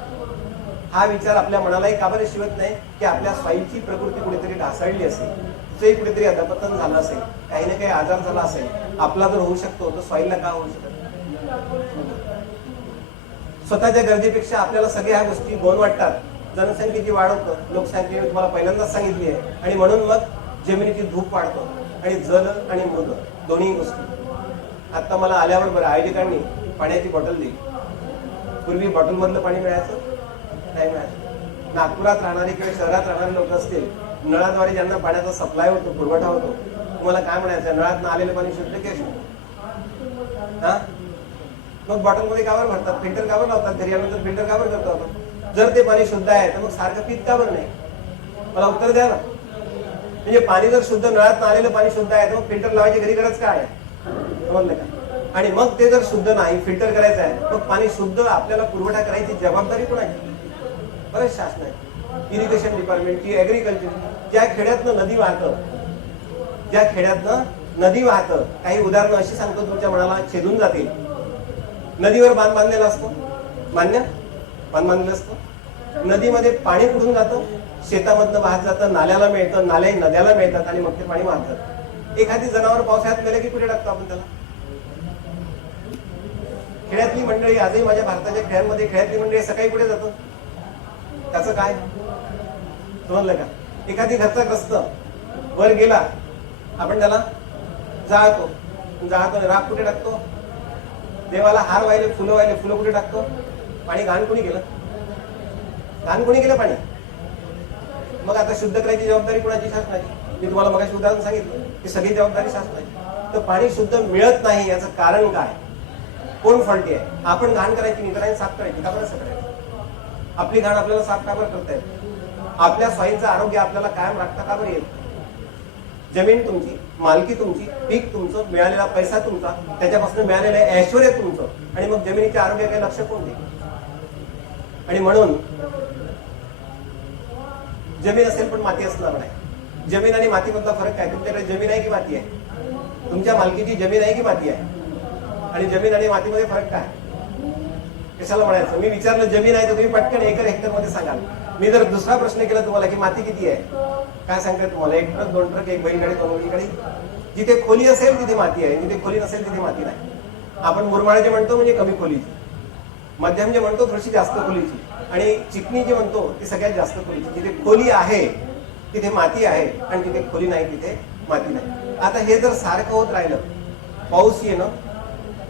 हा विचार आपल्या मनालाही का बरं शिवत नाही की आपल्या स्वाईलची प्रकृती कुठेतरी ढासळली असेल, तिचंही कुठेतरी अधपतन झालं असेल, काही ना काही आजार झाला असेल. आपला जर होऊ शकतो तर स्वाईलला का होऊ शकत. स्वतःच्या गरजेपेक्षा आपल्याला सगळ्या ह्या गोष्टी गोड वाटतात. जनसंख्येची वाढ होतं, लोकसंख्या तुम्हाला पहिल्यांदाच सांगितली आहे, आणि म्हणून मग जमिनीची धूप वाढतो, आणि जल आणि मृद दोन्ही गोष्टी. आता मला आल्यावर बरं आयोजकांनी पाण्याची बॉटल दिली. पूर्वी बॉटल मधलं पाणी मिळायचं नाही मिळायचं. नागपुरात राहणारे किंवा शहरात राहणारे लोक असतील, नळाद्वारे ज्यांना पाण्याचा सप्लाय होतो, पुरवठा होतो, तुम्हाला काय म्हणायचं, नळात आलेलं पाणी शुद्ध की अशुद्ध. हा, मग बॉटलमध्ये कावर भरतात, फिल्टर कावर लावतात, घरी आल्यानंतर फिल्टर कावर करतो आपण. जर ते पाणी शुद्ध आहे तर मग सारखं पित का बरं नाही, मला उत्तर द्या ना. म्हणजे पाणी जर शुद्ध, नळात आलेलं पाणी शुद्ध आहे तर मग फिल्टर लावायची घरी गरज काय आहे. समजलं का. आणि मग ते जर शुद्ध नाही, फिल्टर करायचं आहे, मग पाणी शुद्ध आपल्याला पुरवठा करायची जबाबदारी कोणाची. बरेच शासन आहे, इरिगेशन डिपार्टमेंटची, ऍग्रिकल्चर. ज्या खेड्यातनं नदी वाहतं, ज्या खेड्यातनं नदी वाहतं, काही उदाहरणं अशी सांगतो तुमच्या मनाला छेदून जातील. नदीवर बांध बांधलेला असतो, मान्य, बांध बांधलेलं असतं. नदीमध्ये पाणी कुठून जातं, शेतामधनं वाहत जातं, नाल्याला मिळतं, नाल्या नद्याला मिळतात, आणि मग ते पाणी वाहतात. एखादी जनावर पावसाळ्यात मेले की कुठे टाकतो आपण त्याला. खेड्यातली मंडळी, आजही माझ्या भारताच्या खेड्यांमध्ये खेड्यातली मंडळी सकाळी कुठे जातो, त्याचं काय. समजलं का. एखादी घरचा ग्रस्त वर गेला, आपण त्याला जाळतो, राख कुठे टाकतो. देवाला हार वाहिले, फुलं वाहिले, फुलं कुठे टाकतो. पाणी घाण कोणी केलं, घाण कोणी केलं पाणी. मग आता शुद्ध करायची जबाबदारी कोणाची, शासनाची. मी तुम्हाला मगाशी उदाहरण सांगितलं की सगळी जबाबदारी शासनाची. तर पाणी शुद्ध मिळत नाही, याचं कारण काय, कोण फॉल्टी आहे. आपण घाण करायची, इतरांनी साफ करायची, का बरं असं करायचं. आपली घाण आपल्याला साफ का बरं करता येत. आपल्या स्वाईलचं आरोग्य आपल्याला कायम राखता का बरं येत. जमीन तुमची, मालकी तुमची, पीक तुमचं, मिळालेला पैसा तुमचा, त्याच्यापासून मिळालेलं ऐश्वर्य तुमचं, आणि मग जमिनीच्या आरोग्याकडे लक्ष कोण देईल. आणि म्हणून जमीन असेल पण माती असणार नाही. जमीन आणि मातीमधला फरक काय. तुमच्याकडे जमीन आहे की माती आहे. तुमच्या मालकीची जमीन आहे की माती आहे. आणि जमीन आणि मातीमध्ये फरक काय. कशाला म्हणायचं? मी विचारलं जमीन आहे तर तुम्ही पटकन एकर हेक्टर मध्ये सांगाल. मी जर दुसरा प्रश्न केला तुम्हाला की माती किती आहे, काय सांगताय तुम्हाला? 1 ट्रक 2 ट्रक, 1 बैलगाडी 2 बैलगाडी. जिथे खोली असेल तिथे माती आहे, जिथे खोली नसेल तिथे माती नाही. आपण मुरमाड जे म्हणतो म्हणजे कमी खोलीची, मध्यम जे म्हणतो थोडीशी जास्त खोलीची, आणि चिकणी जे म्हणतो ती सगळ्यात जास्त खोलीची. जिथे खोली आहे तिथे माती आहे आणि जिथे खोली नाही तिथे माती नाही. आता हे जर सारखं होत राहिलं, पाऊस येणं,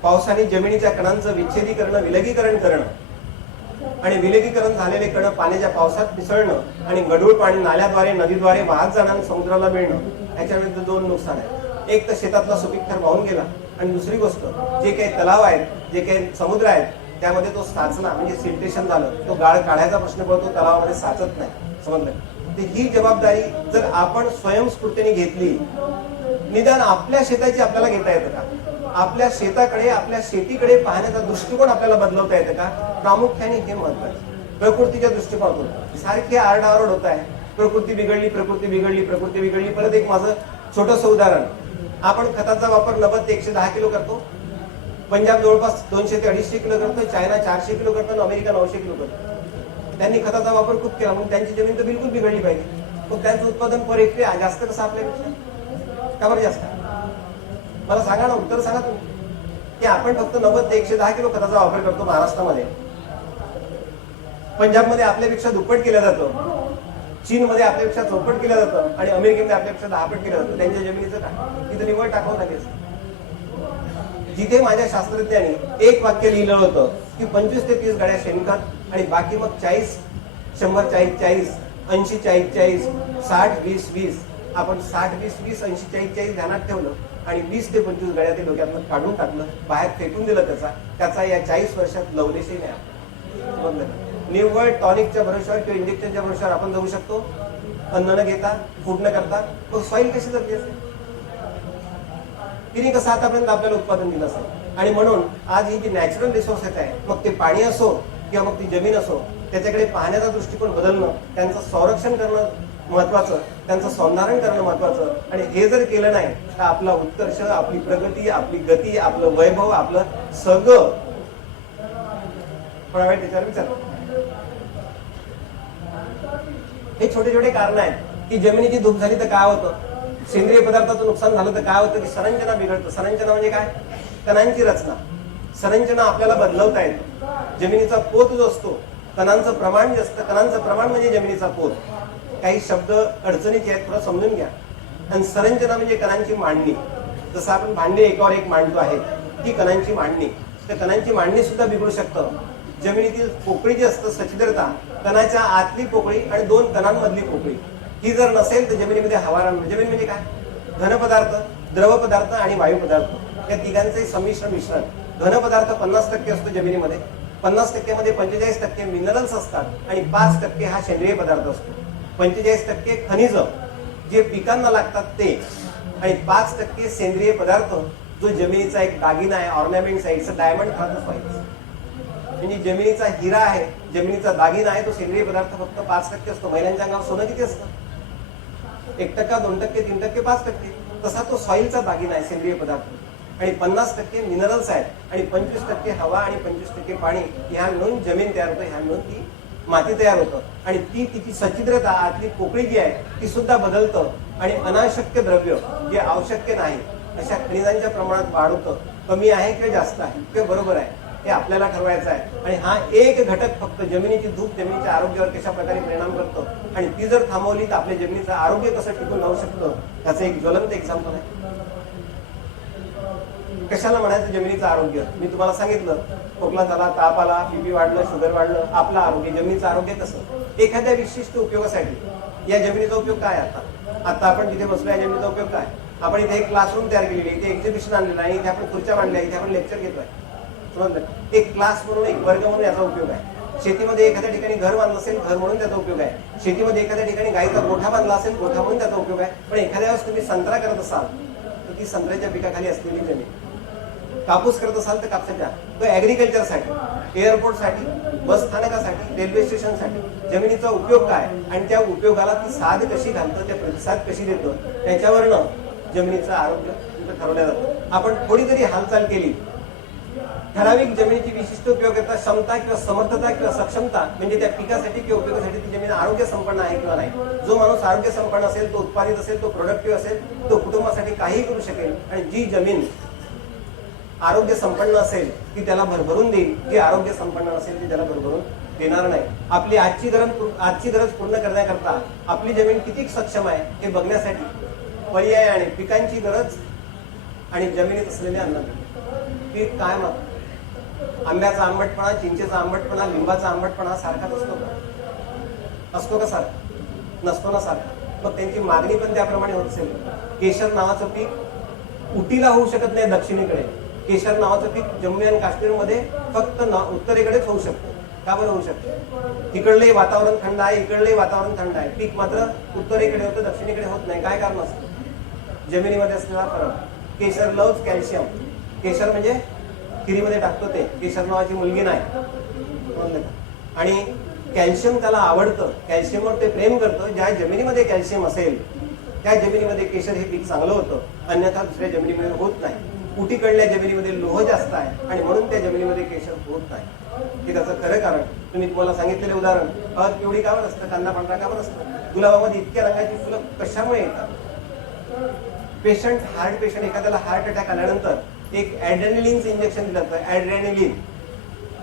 पावसाने जमिनीच्या कणांचं विच्छेदीकरण विलगीकरण करणं आणि विलगीकरण झालेले कण पाण्याच्या पावसात मिसळणं आणि गढूळ पाणी नाल्याद्वारे नदीद्वारे वाहत जाणं आणि समुद्राला मिळणं, याच्यामध्ये 2 नुकसान आहेत. एक तर शेतातला सुपीक थर वाहून गेला, आणि दुसरी गोष्ट जे काही तलाव आहेत, जे काही समुद्र आहेत, त्यामध्ये तो साचला म्हणजे सिल्टेशन झालं, तो गाळ काढायचा प्रश्न पडतो, तलावामध्ये साचत नाही. समजलं? तर ही जबाबदारी जर आपण स्वयंस्फूर्तीने घेतली, निदान आपल्या शेताची आपल्याला घेता येतं का? आपल्या शेताकडे, आपल्या शेतीकडे पाहण्याचा दृष्टिकोन आपल्याला बदलवता येतं का? प्रामुख्याने हे महत्वाचं. प्रकृतीच्या दृष्टिकोनातून सारखे आरडाओरड होत आहे, प्रकृती बिघडली, प्रकृती बिघडली, प्रकृती बिघडली. परत एक माझं छोटस उदाहरण, आपण खताचा वापर 90 ते 110 किलो करतो, पंजाब जवळपास 200 ते 250 किलो करतो, चायना 400 किलो करतो, अमेरिका 900 किलो करतो. त्यांनी खताचा वापर खूप केला म्हणून त्यांची जमीन तर बिलकुल बिघडली पाहिजे, मग त्यांचं उत्पादन पर हेक्टर जास्त कसं आपल्यापेक्षा? का बरं जास्त? मला सांगा ना, उत्तर सांगा तुम्ही. की आपण फक्त 90 ते 110 किलो खताचा वापर करतो महाराष्ट्रामध्ये, पंजाबमध्ये आपल्यापेक्षा दुप्पट केलं जातं, चीनमध्ये आपल्यापेक्षा चौपट केलं जातं, आणि अमेरिकेमध्ये आपल्यापेक्षा 10 पट केलं जातं. त्यांच्या जमिनीचं काय? तिथं निवड टाकावं लागेल. जिथे माझ्या शास्त्रज्ञांनी एक वाक्य लिहिलं होतं की 25 ते 30 गाड्या शेणखत आणि बाकी मग 40, 100, 40, 40, 80, 40, 40, 60, 20, 20. आपण 60, 20, 20, 80, 40, 40 ध्यानात ठेवलं आणि 20 ते 25 गाड्या ते डोक्यातनं काढून टाकलं, बाहेर फेकून दिलं. त्याचा या 40 वर्षात लवलेशही नाही. निव्वळ टॉनिकच्या भरोश्यावर किंवा इंजेक्शनच्या भरोश्यावर आपण जाऊ शकतो, अन्न न घेता, फूड न करता. तो सॉईल कशी जगली असेल? तिने कसं आतापर्यंत आपल्याला उत्पादन दिलं असेल? आणि म्हणून आज ही जी नॅचरल रिसोर्सेस आहे, मग ते पाणी असो किंवा मग ती जमीन असो, त्याच्याकडे पाहण्याचा दृष्टिकोन बदलणं, त्यांचं संरक्षण करणं महत्वाचं, त्यांचं सौंदर्यन करणं महत्वाचं. आणि हे जर केलं नाही तर आपला उत्कर्ष, आपली प्रगती, आपली गती, आपलं वैभव, आपलं सगळं थोडा वेळ त्याच्यावर विचार. हे छोटे छोटे कारण आहेत की जमिनीची धूप झाली तर काय होतं, सेंद्रिय पदार्थाचं नुकसान झालं तर काय होतं, की संरचना बिघडतं. संरचना म्हणजे काय? कणांची रचना. संरचना आपल्याला बदलवता येते. जमिनीचा पोत जो असतो, कणांचं प्रमाण जे असतं, कणांचं प्रमाण म्हणजे जमिनीचा पोत. काही शब्द अडचणीचे आहेत, थोडं समजून घ्या. आणि संरचना म्हणजे कणांची मांडणी. जसं आपण भांडे एकावर एक मांडतो आहे, ती कणांची मांडणी. तर कणांची मांडणी सुद्धा बिघडू शकतं. जमिनीतील पोकळी जी असतं, सच्छिद्रता, कणाच्या आतली पोकळी आणि 2 कणांमधली पोकळी, ही जर नसेल तर जमिनीमध्ये हवा राहणार. जमीन म्हणजे काय? घन पदार्थ, द्रव पदार्थ आणि वायू पदार्थ, या तिघांचे संमिश्र मिश्रण. घन पदार्थ 50% असतो जमिनीमध्ये, 50% मध्ये 45% मिनरल्स असतात आणि 5% हा सेंद्रिय पदार्थ असतो. 45% खनिज जे पिकांना लागतात ते, आणि 5% सेंद्रिय पदार्थ जो जमिनीचा एक दागिना आहे, ऑर्नामेंट्स आहे. इट्स डायमंड खातच पाहिजे. म्हणजे जमिनीचा हिरा आहे, जमिनीचा दागिना आहे, तो सेंद्रिय पदार्थ फक्त 5% असतो. महिलांच्या अंगावर सोनं किती असतं? 1%, 2%, 3%, 5%. तसा तो सॉइलचा दागिना आहे सेंद्रिय पदार्थ. आणि 50% मिनरल्स आहेत आणि 25% हवा आणि 25% पाणी, ह्या मिळून जमीन तयार होतं, ह्या मिळून ती माती तयार होतं. आणि ती तिची सच्छिद्रता, आतली पोकळी जी आहे ती सुद्धा बदलतं. आणि अनावश्यक द्रव्य जे आवश्यक नाही अशा खनिजांच्या प्रमाणात वाढ होतं. कमी आहे किंवा जास्त आहे किंवा बरोबर आहे, हे आपल्याला ठरवायचं आहे. आणि हा एक घटक फक्त जमिनीची धूप जमिनीच्या आरोग्यावर कशा प्रकारे परिणाम करतो आणि ती जर थांबवली तर आपल्या जमिनीचं आरोग्य कसं टिकून राहू शकतं, त्याचं एक ज्वलंत एक्झाम्पल आहे. कशाला म्हणायचं जमिनीचं आरोग्य? मी तुम्हाला सांगितलं, खोकला झाला, ताप आला, बीपी वाढलं, शुगर वाढलं, आपलं आरोग्य. जमिनीचं आरोग्य कसं? एखाद्या विशिष्ट उपयोगासाठी या जमिनीचा उपयोग काय? आता आपण जिथे बसलो या जमिनीचा उपयोग काय? आपण इथे एक क्लासरूम तयार केलेली, इथे एक्झिबिशन आणलेलं आहे, इथे आपण खुर्च्या मांडल्या, इथे आपण लेक्चर घेतोय. एक क्लास म्हणून, एक वर्ग म्हणून याचा उपयोग आहे. शेतीमध्ये एखाद्या ठिकाणी घर बांधलं असेल, घर म्हणून त्याचा उपयोग आहे. शेतीमध्ये एखाद्या ठिकाणी गायीचा गोठा बांधला असेल, गोठा म्हणून त्याचा उपयोग आहे. पण एखाद्या वेळेस तुम्ही संत्रा करत असाल तर ती संत्र्याच्या पिकाखाली असलेली जमीन, कापूस करत असाल तर कापसाच्या, तो ऍग्रिकल्चरसाठी, एअरपोर्टसाठी, बस स्थानकासाठी, रेल्वे स्टेशनसाठी जमिनीचा उपयोग काय आणि त्या उपयोगाला ती साध कशी घालतं, त्या प्रतिसाद कशी देतं, त्याच्यावरनं जमिनीचं आरोग्य ठरवलं जातं. आपण थोडी जरी हालचाल केली ठराविक जमिनीची विशिष्ट उपयोगिता, क्षमता किंवा समर्थता किंवा सक्षमता म्हणजे त्या पिकासाठी किंवा उपयोगासाठी ती जमीन आरोग्य संपन्न आहे किंवा नाही. जो माणूस आरोग्य संपन्न असेल, तो उत्पादित असेल, तो प्रोडक्टिव्ह असेल, तो कुटुंबासाठी काही करू शकेल. आणि जी जमीन आरोग्य संपन्न असेल ती त्याला भरभरून देईल, जी आरोग्य संपन्न असेल ती त्याला भरभरून देणार नाही. आपली आजची गरज पूर्ण करण्याकरता आपली जमीन किती सक्षम आहे हे बघण्यासाठी पर्यायाने पिकांची गरज आणि जमिनीत असलेले अन्न, पीक काय मग आंब्याचा आंबटपणा, चिंचेचा आंबटपणा, लिंबाचा आंबटपणा सारखाच असतो का? असतो का सारखा? नसतो ना सारखा. मग त्यांची मागणी पण त्याप्रमाणे होत असेल. केशर नावाचं पीक उटीला होऊ शकत नाही दक्षिणेकडे. केशर नावाचं पीक जम्मू आणि काश्मीरमध्ये फक्त उत्तरेकडेच होऊ शकतं. का बरं होऊ शकतं? तिकडले वातावरण थंड आहे, इकडले वातावरण थंड आहे. पीक मात्र उत्तरेकडे होतं, दक्षिणेकडे होत नाही. काय कारण असतं? जमिनीमध्ये असलेला फरक. केशर लव्ज कॅल्शियम. केशर म्हणजे खिरीमध्ये टाकतो ते. केशर नावाची मुलगी नाही. आणि कॅल्शियम त्याला आवडतं, कॅल्शियमवर ते प्रेम करतं. ज्या जमिनीमध्ये कॅल्शियम असेल त्या जमिनीमध्ये केशर हे पीक चांगलं होतं, अन्यथा दुसऱ्या जमिनीमध्ये होत नाही. उटीकडल्या जमिनीमध्ये लोह जास्त आहे आणि म्हणून त्या जमिनीमध्ये केशर होत नाही. हे त्याचं खरं कारण. तुम्ही तुम्हाला सांगितलेले उदाहरण, हळद पिवळी का बरं असतं, कांदा पांढरा का बरं असतं, गुलाबामध्ये इतक्या रंगाची फुलं कशामुळे येतात? पेशंट, हार्ट पेशंट, एखाद्याला हार्ट अटॅक आल्यानंतर एक ॲड्रेनलिनचं इंजेक्शन दिलं जातं. ॲड्रेनलिन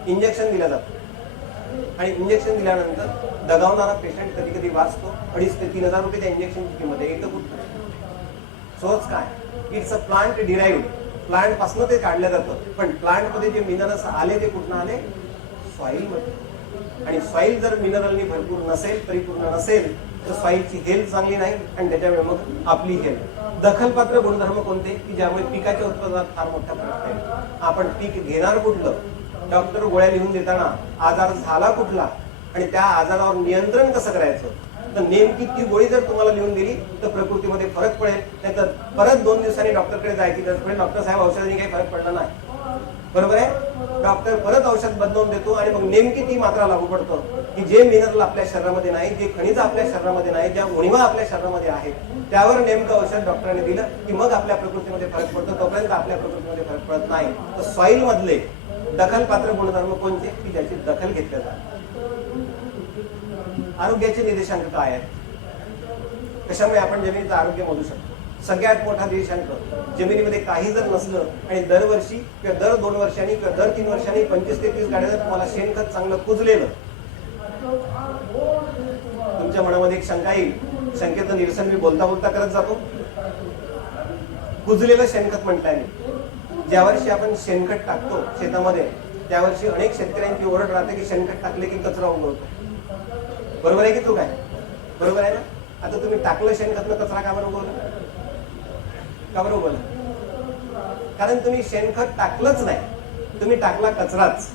इंजेक्शन दिलं जातं आणि इंजेक्शन दिल्यानंतर दगावणारा पेशंट कधी कधी वाचतो. 2,500 ते 3,000 रुपये त्या इंजेक्शनची किंमत आहे. येतं कुठं? सोच काय? It's a plant derived. Plant पासून ते काढलं जातं. पण प्लांट मध्ये जे मिनरल्स आले ते कुठून आले? सॉइल मध्ये. आणि सॉइल जर मिनरलनी भरपूर नसेल, परिपूर्ण नसेल, तर सॉइलची हेल्थ चांगली नाही आणि त्याच्यामुळे मग आपली हेल्थ. दखलपात्र गुणधर्म कोणते की ज्यामुळे पिकाच्या उत्पादनात फार मोठा फरक आहे? आपण पीक घेणार कुठलं, डॉक्टर गोळ्या लिहून देताना आजार झाला कुठला आणि त्या आजारावर नियंत्रण कसं करायचं, तर नेमकी ती गोळी जर तुम्हाला लिहून दिली तर प्रकृतीमध्ये फरक पडेल. नाहीतर परत 2 दिवसांनी डॉक्टरकडे जायची गरज पडेल. डॉक्टर साहेब औषधांनी काही फरक पडला नाही. बरोबर आहे? डॉक्टर परत औषध बदलवून देतो आणि मग नेमकी ती मात्रा लागू पडतो की जे मिनरल आपल्या शरीरामध्ये नाही, जे खनिज आपल्या शरीरामध्ये नाही, ज्या उणिवा आपल्या शरीरामध्ये आहेत, त्यावर नेमकं औषध डॉक्टरांनी दिलं की मग आपल्या प्रकृतीमध्ये फरक पडतो. तोपर्यंत आपल्या प्रकृतीमध्ये फरक पडत नाही. तर सॉइल मधले दखलपात्र गुणधर्म कोणते की ज्याची दखल घेतल्या जाते? आरोग्याचे निर्देशांक काय आहेत? कशामुळे आपण जमिनीचं आरोग्य मोजू शकतो? सगळ्यात मोठा निर्देशांक, जमिनीमध्ये काही जर नसलं आणि दरवर्षी किंवा दर 2 वर्षांनी किंवा दर 3 वर्षांनी 25 ते 30 गाड्या जर तुम्हाला शेणखत चांगलं कुजलेलं, तुमच्या मनामध्ये एक शंका येईल. शंकेचं निरसन मी बोलता बोलता करत जातो. कुजलेलं शेणखत म्हटलंय मी. ज्या वर्षी आपण शेणखत टाकतो शेतामध्ये, त्या वर्षी अनेक शेतकऱ्यांची ओरड राहते की शेणखत टाकले की कचरा उगवतो. बरोबर आहे की चूक आहे? बरोबर आहे ना? आता तुम्ही टाकलं शेणखतनं, कचरा का बरं उगवला? का बरं उगवला? कारण तुम्ही शेणखत टाकलंच नाही, तुम्ही टाकला कचराच.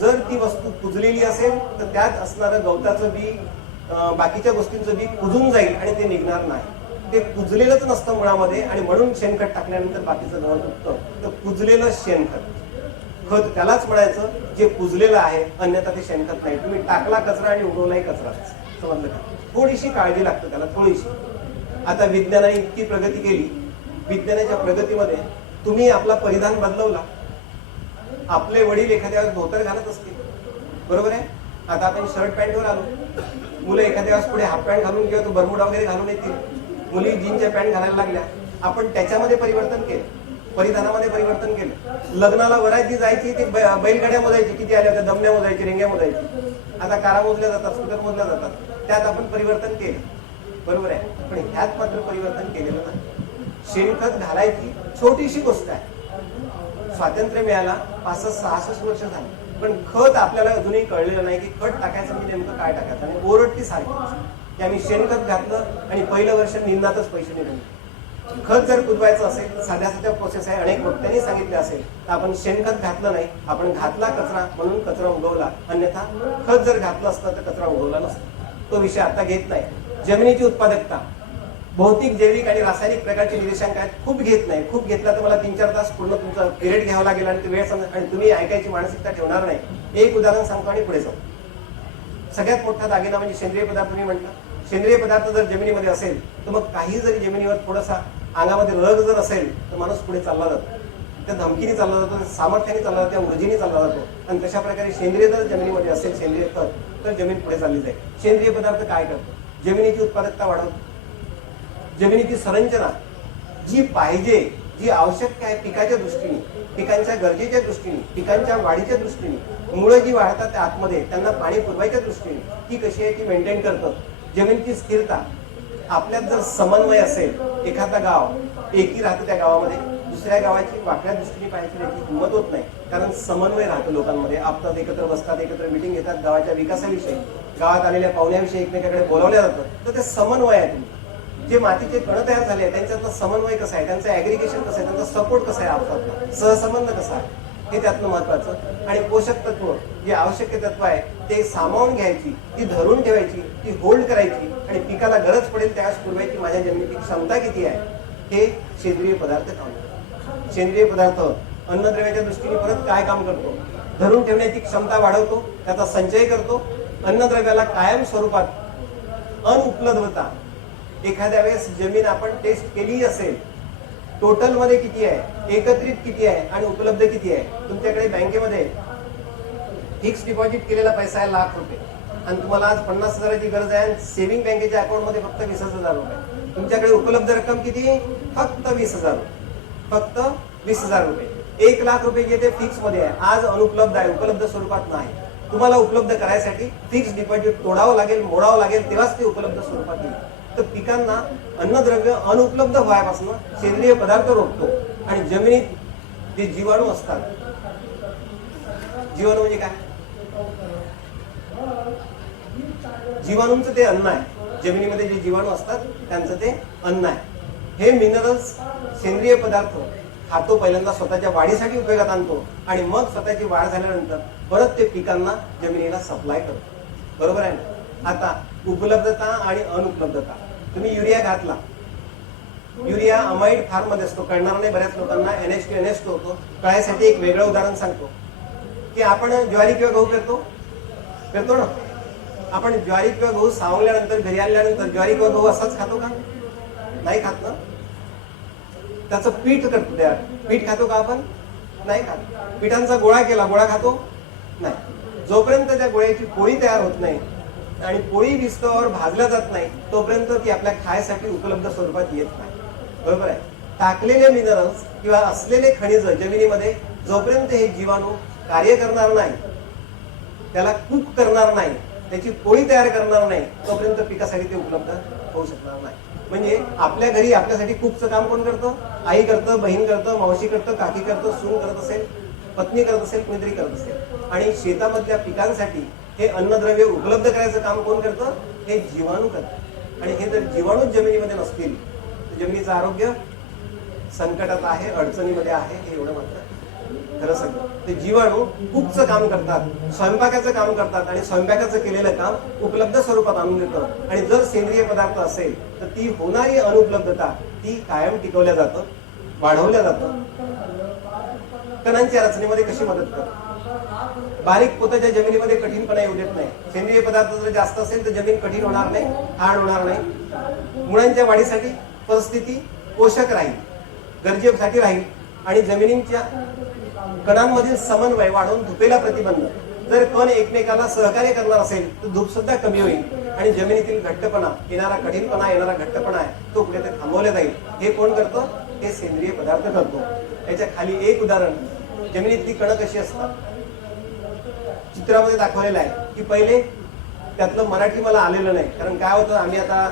जर ती वस्तू कुजलेली असेल तर त्यात असणारं गवताचं बी, बाकीच्या गोष्टींचं बी कुजून जाईल आणि ते निघणार नाही. ते कुजलेलंच नसतं मुळामध्ये आणि म्हणून शेणखत टाकल्यानंतर बाकीचं गवत उगतं. तर कुजलेलं शेणखत, खत त्यालाच म्हणायचं जे कुजलेलं आहे, अन्यथा ते शेणखत नाही. तुम्ही टाकला कचरा आणि उगवलाही कचराच. समजलं का? थोडीशी काळजी लागते त्याला, थोडीशी. आता विज्ञानाने इतकी प्रगती केली, विज्ञानाच्या प्रगतीमध्ये तुम्ही आपला परिधान बदलवला. आपले वडील एखाद्या वेळेस धोतर घालत असतील, बरोबर आहे? आता आपण शर्ट पॅन्टवर आलो. मुलं एखाद्या वेळेस पुढे हाफ पॅन्ट घालून किंवा तो बरमुडा वगैरे घालून येतील. मुली जीनच्या पॅन्ट घालायला लागल्या. आपण त्याच्यामध्ये परिवर्तन केलं, परिधानामध्ये परिवर्तन केलं. लग्नाला वरायची जायची, ती बैलगाड्या मोजायची, किती आल्या होत्या, दमण्या मोजायची, रेंग्या मोजायची. आता कारा मोजल्या जातात, स्कूटर मोजल्या जातात. त्यात आपण परिवर्तन केलं, बरोबर आहे? पण ह्यात मात्र परिवर्तन केलेलं नाही. शेणखत घालायची छोटीशी गोष्ट आहे. स्वातंत्र्य मिळायला 65-66 वर्ष झाली, पण खत आपल्याला अजूनही कळलेलं नाही की खत टाकायचं म्हणजे नेमकं काय टाकायचं. आणि ओरडती सारखी की आम्ही शेणखत घातलं आणि पहिलं वर्ष निंदातच पैसे निघाले. खत जर कुजवायचं असेल तर साध्या साध्या प्रोसेस आहे. अनेक वक्त्यांनी सांगितले असेल तर आपण शेणखत घातलं नाही, आपण घातला कचरा म्हणून कचरा उगवला. अन्यथा खत जर घातलं असतं तर कचरा उगवला नसता. तो विषय आता घेत नाही. जमिनीची उत्पादकता, भौतिक, जैविक आणि रासायनिक प्रकारचे निर्देशांक आहेत. खूप घेत नाही. खूप घेतला तर मला 3-4 तास पूर्ण तुमचा पिरियड घ्यावा लागेल आणि वेळ समजा आणि तुम्ही ऐकायची मानसिकता ठेवणार नाही. एक उदाहरण सांगतो आणि पुढे जाऊ. सगळ्यात मोठा दागिना म्हणजे सेंद्रिय पदार्थ. मी म्हटलं सेंद्रिय पदार्थ जर जमिनीमध्ये असेल तर मग काही जरी जमिनीवर थोडासा अंगामध्ये रग जर असेल तर माणूस पुढे चालला जातो. त्या धमकीने चालला जातो, त्या सामर्थ्याने चालला जातो, त्या ऊर्जेने चालला जातो. आणि तशा प्रकारे सेंद्रिय जर जमिनीमध्ये असेल, सेंद्रिय खत, तर जमीन पुढे चालली जाईल. सेंद्रिय पदार्थ काय करतो? जमिनीची उत्पादकता वाढवतो. जमिनीची संरचना जी पाहिजे, जी आवश्यक आहे पिकाच्या दृष्टीने, पिकांच्या गरजेच्या दृष्टीने, पिकांच्या वाढीच्या दृष्टीने, मुळं जी वाढतात त्या आतमध्ये त्यांना पाणी पुरवायच्या दृष्टीने ती कशी आहे ती मेंटेन करतं. जमिनीची स्थिरता, आपल्यात जर समन्वय असेल, एखादा गाव एकी राहतं त्या गावामध्ये, दुसऱ्या गावाची वाकड्या दृष्टीने पाहायची त्याची हिंमत होत नाही, कारण समन्वय राहतो लोकांमध्ये. आपतात एकत्र बसतात, एकत्र मिटिंग घेतात, गावाच्या विकासाविषयी, गावात आलेल्या पाहुण्याविषयी एकमेकाकडे बोलावल्या जातं. तर ते समन्वय आहे. जे मातीचे कण तयार झाले त्यांच्यातला समन्वय कसा आहे, त्यांचं ऍग्रिगेशन कसं आहे, त्यांचा सपोर्ट कसा आहे, आपसातला सहसंबंध कसा आहे, हे त्यातलं महत्वाचं. आणि पोषक तत्व जे आवश्यक तत्व आहे ते सामावून घ्यायची, ती धरून ठेवायची, ती होल्ड करायची आणि पिकाला गरज पडेल त्यावेळेस पुरवायची माझ्या जमिनीची क्षमता किती आहे, हे सेंद्रिय पदार्थ काम करतो. सेंद्रिय पदार्थ अन्नद्रव्याच्या दृष्टीने परत काय काम करतो? धरून ठेवण्याची क्षमता वाढवतो, त्याचा संचय करतो. अन्नद्रव्याला कायम स्वरूपात अनुपलब्धता, एखाद्या वेळेस जमीन आपण टेस्ट केली असेल, टोटल मध्ये किती आहे, एकत्रित किती आहे आणि उपलब्ध किती आहे. तुमच्याकडे बँकेमध्ये फिक्स डिपॉझिट केलेला पैसा आहे ₹1,00,000 आणि तुम्हाला आज 50,000ची गरज आहे आणि सेव्हिंग बँकेच्या अकाउंटमध्ये फक्त 20,000 रुपये. तुमच्याकडे उपलब्ध रक्कम किती आहे? फक्त 20,000, फक्त 20,000 रुपये. ₹1,00,000 जे ते फिक्स मध्ये आहे, आज अनुपलब्ध आहे, उपलब्ध स्वरूपात नाही. तुम्हाला उपलब्ध करायसाठी फिक्स डिपॉझिट तोडावं लागेल, मोडावं लागेल, तेव्हाच ते उपलब्ध स्वरूपात येईल. तर पिकांना अन्नद्रव्य अनुपलब्ध व्हायपासून सेंद्रिय पदार्थ रोखतो. आणि जमिनीत जे जीवाणू असतात, जीवाणू म्हणजे काय? जीवाणूंचं ते अन्न आहे. जमिनीमध्ये जे जीवाणू असतात त्यांचं ते अन्न आहे. हे मिनरल्स सेंद्रिय पदार्थ खातो, पहिल्यांदा स्वतःच्या वाढीसाठी उपयोगात आणतो आणि मग स्वतःची वाढ झाल्यानंतर परत ते पिकांना, जमिनीला सप्लाय करतो. बरोबर आहे ना? आता उपलब्धता आणि अनुपलब्धता. तुम्ही युरिया घातला, युरिया अमाइड फार्म मध्ये असतो, कळणार नाही बऱ्याच लोकांना. NH2 NH2 होतो. कळायसाठी एक वेगळं उदाहरण सांगतो की आपण ज्वारी किंवा गहू पेरतो ना. आपण ज्वारी किंवा गहू सावल्यानंतर घरी आणल्यानंतर ज्वारी किंवा गहू असाच खातो का? नाही खात ना. त्याचं पीठ करतो, तयार पीठ खातो का आपण? नाही खात. पिठांचा गोळा केला, गोळा खातो? नाही. जोपर्यंत त्या गोळ्याची पोळी तयार होत नाही आणि पोळी विस्तवावर भाजल्या जात नाही तोपर्यंत ती आपल्या खायसाठी उपलब्ध स्वरूपात येत नाही. बरोबर आहे? टाकलेले मिनरल्स किंवा असलेले खनिज जमिनीमध्ये जोपर्यंत हे जीवाणू कार्य करणार नाही, त्याला कुक करणार नाही, त्याची पोळी तयार करणार नाही, तोपर्यंत पिकासाठी ते उपलब्ध होऊ शकणार नाही. म्हणजे आपल्या घरी आपल्यासाठी कुकचं काम कोण करतं? आई करतं, बहीण करतं, मावशी करतं, काकी करतं, सून करत असेल, पत्नी करत असेल, कुणीतरी करत असेल. आणि शेतामधल्या पिकांसाठी हे अन्नद्रव्य उपलब्ध करायचं काम कोण करतं? हे जीवाणू करतात. आणि हे जर जीवाणू जमिनीमध्ये नसतील तर जमिनीचं आरोग्य संकटात आहे, अडचणीमध्ये आहे, हे एवढं मात्र खरं सगळं. ते जीवाणू कुकचं काम करतात, स्वयंपाकाचं काम करतात आणि स्वयंपाकाचं केलेलं काम उपलब्ध स्वरूपात आणून देतं. आणि जर सेंद्रिय पदार्थ असेल तर ती होणारी अनुपलब्धता ती कायम टिकवल्या जातं, वाढवल्या जातं. कणांच्या रचनेमध्ये कशी मदत करते? बारीक पोताच्या जमिनीमध्ये कठीणपणा येऊ देत नाही. सेंद्रिय पदार्थ जर जास्त असेल तर जमीन कठीण होणार नाही, हाड होणार नाही. मुळांच्या वाढीसाठी परिस्थिती पोषक राहील, गरजेसाठी राहील आणि जमिनींच्या कणांमधील समन्वय वाढवून धुपेला प्रतिबंध. जर कण एकमेकाला सहकार्य करणार असेल तर धूप सुद्धा कमी होईल आणि जमिनीतील घट्टपणा, येणारा कठीणपणा, येणारा घट्टपणा आहे तो कुठेतरी थांबवला जाईल. हे कोण करतं? हे सेंद्रिय पदार्थ करतो. याच्या खाली एक उदाहरण, जमिनीतली कणं कशी असतात चित्रामध्ये दाखवलेलं आहे की पहिले त्यातलं मराठी मला आलेलं नाही, कारण काय होतं, आम्ही आता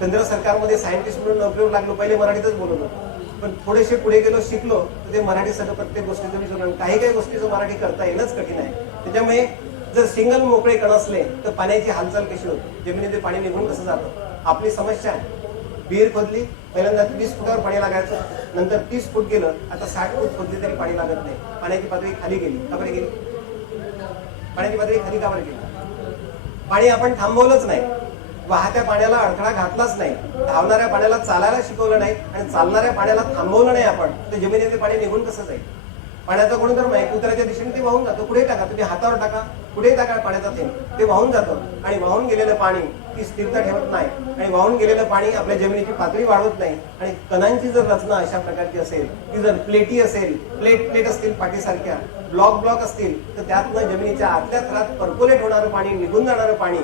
केंद्र सरकारमध्ये सायंटिस्ट म्हणून नोकरीवर लागलो, पहिले मराठीतच बोलत होतो. पण थोडेसे पुढे गेलो, शिकलो तर ते मराठी सगळं प्रत्येक गोष्टीचं विचारून काही गोष्टीचं मराठी करता येणंच कठीण आहे. त्याच्यामुळे जर सिंगल मोकळे कण असले तर पाण्याची हालचाल कशी होते, जमिनीचे पाणी निघून कसं जातं. आपली समस्या आहे, विहीर खोदली, पहिल्यांदा 20 फुटावर पाणी लागायचं, नंतर 30 फूट गेलं, आता 60 फूट खोदली तरी पाणी लागत नाही. पाण्याची पातळी खाली गेली. का बरं गेली? पाण्याची पातळी खाली का बरं गेली? पाणी आपण थांबवलंच नाही, वाहत्या पाण्याला अडथळा घातलाच नाही, धावणाऱ्या पाण्याला चालायला शिकवलं नाही आणि चालणाऱ्या पाण्याला थांबवलं नाही आपण, तर जमिनीचे पाणी निघून कसं जाईल? पाण्याचा गुणधर्म आहे, उतराच्या दिशेने ते वाहून जातं. कुठे टाका, तुम्ही हातावर टाका, कुठेही टाका पाण्याचा थेंब, ते वाहून जातं. आणि वाहून गेलेलं पाणी ती स्थिरता ठेवत नाही, आणि वाहून गेलेलं पाणी आपल्या जमिनीची पातळी वाढवत नाही. आणि कणांची जर रचना अशा प्रकारची असेल, ती जर प्लेटी असेल, प्लेट असतील पाटीसारख्या, ब्लॉक असतील, तर त्यातनं जमिनीच्या आतल्या थरात पर्कोलेट होणारं पाणी, निघून जाणारं पाणी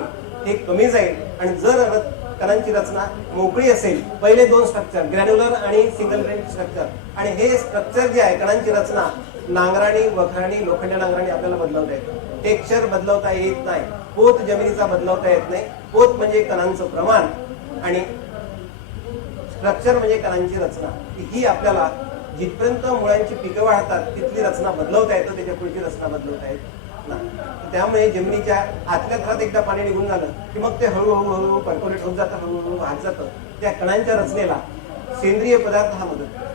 हे कमी जाईल. आणि जर कणांची रचना मोकळी असेल, पहिले दोन स्ट्रक्चर ग्रॅन्युलर आणि सिंगल ग्रेन स्ट्रक्चर, आणि हे स्ट्रक्चर जे आहे कणांची रचना नांगराणी, वखराणी, लोखंडी नांगराणी आपल्याला बदलवता येतं. टेक्स्चर बदलवता येत नाही, पोत जमिनीचा बदलवता येत नाही. पोत म्हणजे कणांचं प्रमाण आणि स्ट्रक्चर म्हणजे कणांची रचना. ही आपल्याला जिथपर्यंत मुळांची पिकं वाढतात तिथली रचना बदलवता येतं, त्याच्या पुढची रचना बदलवता येत नाही. त्यामुळे जमिनीच्या आतल्या थरात एकदा पाणी निघून झालं की मग ते हळूहळू पर्कोलेट होत जातं, हळूहळू वाहत जातं. त्या कणांच्या रचनेला सेंद्रिय पदार्थ हा मदत करतो.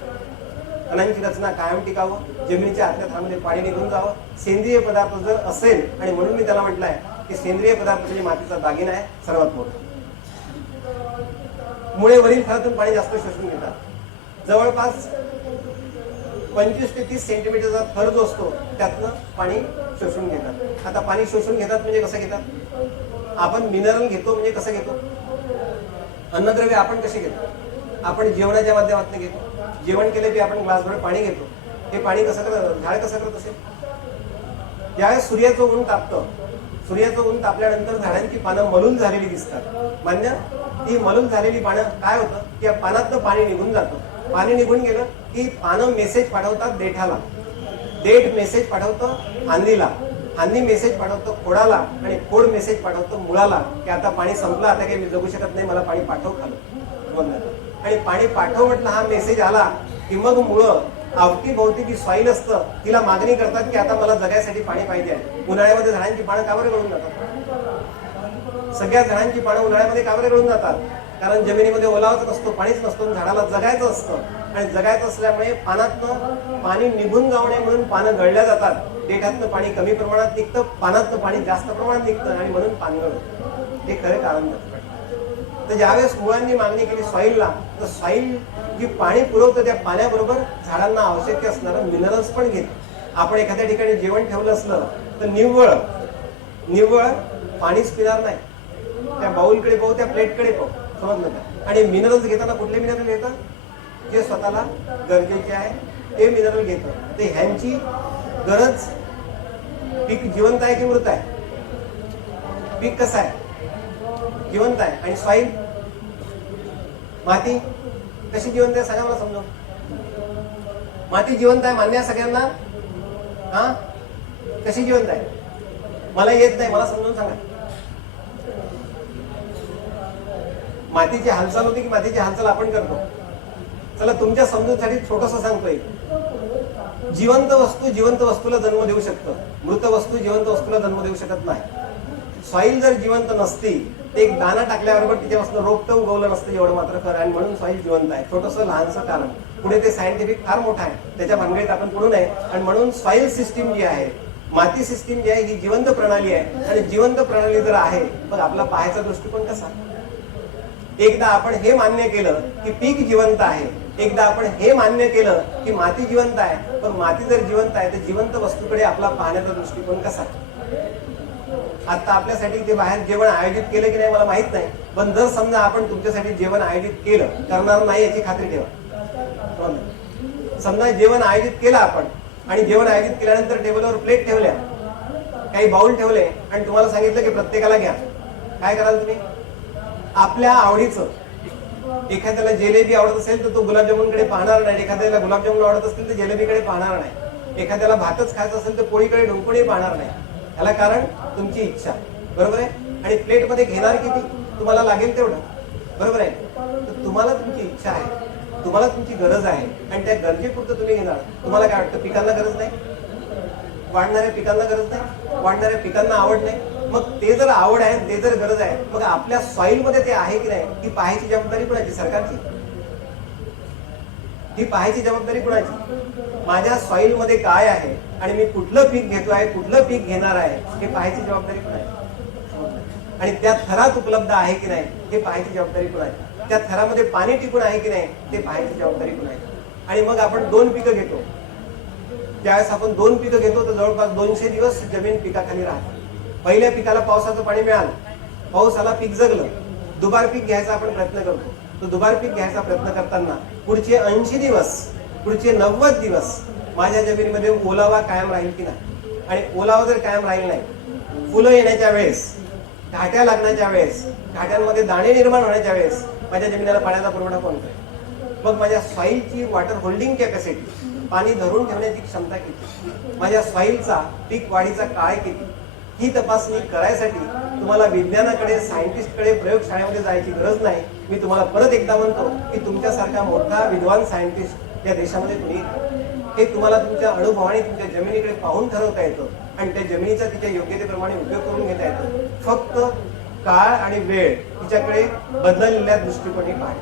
कणांची रचना कायम टिकावं, जमिनीच्या आतल्या थरामध्ये पाणी निघून जावं, सेंद्रिय पदार्थ जर असेल, आणि म्हणून मी त्याला म्हटलंय की सेंद्रिय पदार्थ म्हणजे मातीचा दागिना आहे सर्वात मोठा. मुळे वरील थरातून पाणी जास्त शोषून घेतात. जवळपास 25 ते 30 सेंटीमीटरचा थर जो असतो त्यातनं पाणी शोषून घेतात. आता पाणी शोषून घेतात म्हणजे कसं घेतात? आपण मिनरल घेतो म्हणजे कसं घेतो? अन्नद्रव्य आपण कसे घेतो? आपण जेवणाच्या माध्यमातून घेतो. जेवण केले की आपण ग्लासभर पाणी घेतो. हे पाणी कसं करत, झाड कसं करत असेल? ज्यावेळेस सूर्याचं ऊन तापतं, सूर्याचं ऊन तापल्यानंतर झाडांची पानं मलूल झालेली दिसतात. मान्य? ती मलूल झालेली पानं काय होतं की या पानातनं पाणी निघून जातं. पाणी निघून गेलं की पानं मेसेज पाठवतात देठाला, देठ मेसेज पाठवतं फांदीला, फांदी मेसेज पाठवतं खोडाला, आणि खोड मेसेज पाठवतं मुळाला की आता पाणी संपलं, आता काही मी जगू शकत नाही, मला पाणी पाठव खालं. आणि पाणी पाठव म्हटलं हा मेसेज आला की मग मुळं अवतीभोवती जी सॉईल असतं तिला मागणी करतात की आता मला जगायसाठी पाणी पाहिजे आहे. उन्हाळ्यामध्ये झाडांची पानं का बरं गळून जातात? सगळ्या झाडांची पानं उन्हाळ्यामध्ये का बरं गळून जातात? कारण जमिनीमध्ये ओलावाच नसतो, पाणीच नसतो, झाडाला जगायचं असतं. आणि जगायचं असल्यामुळे पानातनं पाणी निघून जाऊ नये म्हणून पानं गळल्या जातात. देठातनं पाणी कमी प्रमाणात निघतं, पानातनं पाणी जास्त प्रमाणात निघतं, आणि म्हणून पानगळ होतं. हे खरं कारण. तर ज्यावेळेस मुळांनी मागणी केली सॉईलला, तर सॉईल जी पाणी पुरवतं त्या पाण्याबरोबर झाडांना आवश्यक असणारं मिनरल्स पण घेत. आपण एखाद्या ठिकाणी जेवण ठेवलं असलं तर निव्वळ पाणीच पिणार नाही. त्या बाउलकडे पाहू, त्या प्लेटकडे पाहू, समजलं का? आणि मिनरल्स घेताना कुठले मिनरल घेतं? जे स्वतःला गरजेचे आहे ते मिनरल घेतं. ते ह्यांची गरज, पीक जिवंत आहे की मृत आहे? पीक कसं आहे? जिवंत आहे. आणि सॉईल, माती कशी जिवंत आहे सांगा मला समजून. माती जिवंत आहे मान्य आहे सगळ्यांना? हा, कशी जिवंत आहे? मला येत नाही, मला समजून सांगा. मातीची हालचाल होती की मातीची हालचाल आपण करतो? चला तुमच्या समजूसाठी छोटस सांगतोय. जिवंत वस्तू जिवंत वस्तूला जन्म देऊ शकतं, मृत वस्तू जिवंत वस्तूला जन्म देऊ शकत नाही. सॉईल जर जिवंत नसती ते एक दाना टाकल्याबरोबर तिच्यापासून रोपटं उगवलं नसतं, एवढं मात्र खरं. आणि म्हणून सॉईल जिवंत आहे. छोटंसं लहानसं कारण, पुढे ते सायंटिफिक फार मोठं आहे, त्याच्या भानगडीत आपण पडू नये. आणि म्हणून सॉईल सिस्टीम जी आहे, माती सिस्टीम जी आहे, ही जिवंत प्रणाली आहे. आणि जिवंत प्रणाली जर आहे मग आपला पाहायचा दृष्टिकोन कसा? एकदा आपण हे मान्य केलं की पीक जिवंत आहे, एकदा आपण हे मान्य केलं की माती जिवंत आहे, पण माती जर जिवंत आहे तर जिवंत वस्तूकडे आपला पाहण्याचा दृष्टिकोन कसा? आता आपल्यासाठी ते बाहेर जेवण आयोजित केलं की नाही मला माहित नाही, पण जर समजा आपण तुमच्यासाठी जेवण आयोजित केलं, करणार नाही याची खात्री ठेवा. समजा जेवण आयोजित केलं आपण, आणि जेवण आयोजित केल्यानंतर टेबलवर प्लेट ठेवल्या, काही बाउल ठेवले, आणि तुम्हाला सांगितलं की प्रत्येकाला घ्या. काय कराल तुम्ही? आपल्या आवडीचं. एखाद्याला जिलेबी आवडत असेल तर तो गुलाबजामुनकडे पाहणार नाही, एखाद्याला गुलाबजामुन आवडत असतील तर जिलेबीकडे पाहणार नाही, एखाद्याला भातच खायचा असेल तर पोळीकडे ढोकूनही पाहणार नाही. याला कारण तुमची इच्छा, बरोबर आहे. आणि प्लेटमध्ये घेणार किती? तुम्हाला लागेल तेवढं, बरोबर आहे. तर तुम्हाला तुमची इच्छा आहे, तुम्हाला तुमची गरज आहे, आणि त्या गरजेपुरतं तुम्ही घेणार. तुम्हाला काय वाटतं? पिकांना गरज नाही, वाढणाऱ्या पिकांना गरज नाही, वाढणाऱ्या पिकांना आवड नाही. मग ते जर आवड आहे, ते जर गरज आहे, मग आपल्या सॉईल मध्ये ते आहे की नाही ही पाहायची जबाबदारी कुणाची? सरकारची. ही पाहायची जबाबदारी कुणाची? माझ्या सॉईल मध्ये काय आहे आणि मी कुठलं पीक घेतो आहे, कुठलं पीक घेणार आहे, हे पाहायची जबाबदारी कुणाची? आणि त्या थरात उपलब्ध आहे की नाही हे पाहायची जबाबदारी कुणाची? त्या थरामध्ये पाणी टिकून आहे की नाही ते पाहायची जबाबदारी कुणाची? आणि मग आपण 2 पिकं घेतो. त्यावेळेस आपण 2 पिकं घेतो तर जवळपास 200 दिवस जमीन पिकाखाली राहते. पहिल्या पिकाला पावसाचं पाणी मिळालं, पाऊस आला, पीक जगलं. दुबार पीक घ्यायचा आपण प्रयत्न करतो. तो दुबार पीक घ्यायचा प्रयत्न करताना पुढचे 80 दिवस, पुढचे 90 दिवस माझ्या जमिनीमध्ये ओलावा कायम राहील की नाही? आणि ओलावा जर कायम राहील नाही, फुलं येण्याच्या वेळेस, घाट्या लागण्याच्या वेळेस, घाट्यांमध्ये दाणे निर्माण होण्याच्या वेळेस माझ्या जमिनीला पाण्याचा पुरवठा कोण करेल? मग माझ्या सॉइलची वॉटर होल्डिंग कॅपॅसिटी, पाणी धरून ठेवण्याची क्षमता किती, माझ्या सॉइलचा पीक वाढीचा काळ किती, ही तपासणी करायसाठी तुम्हाला विज्ञानाकडे, सायंटिस्टकडे, प्रयोगशाळेमध्ये जायची गरज नाही. मी तुम्हाला परत एकदा म्हणतो की तुमच्यासारखा मोठा विद्वान सायंटिस्ट या देशामध्ये कुणी, हे तुम्हाला तुमच्या अनुभवाने तुमच्या जमिनीकडे पाहून ठरवता येतं आणि त्या जमिनीचा तिच्या योग्यतेप्रमाणे उपयोग करून घेता येतो. फक्त काळ आणि वेळ तिच्याकडे बदललेल्या दृष्टिकोनी पाहा.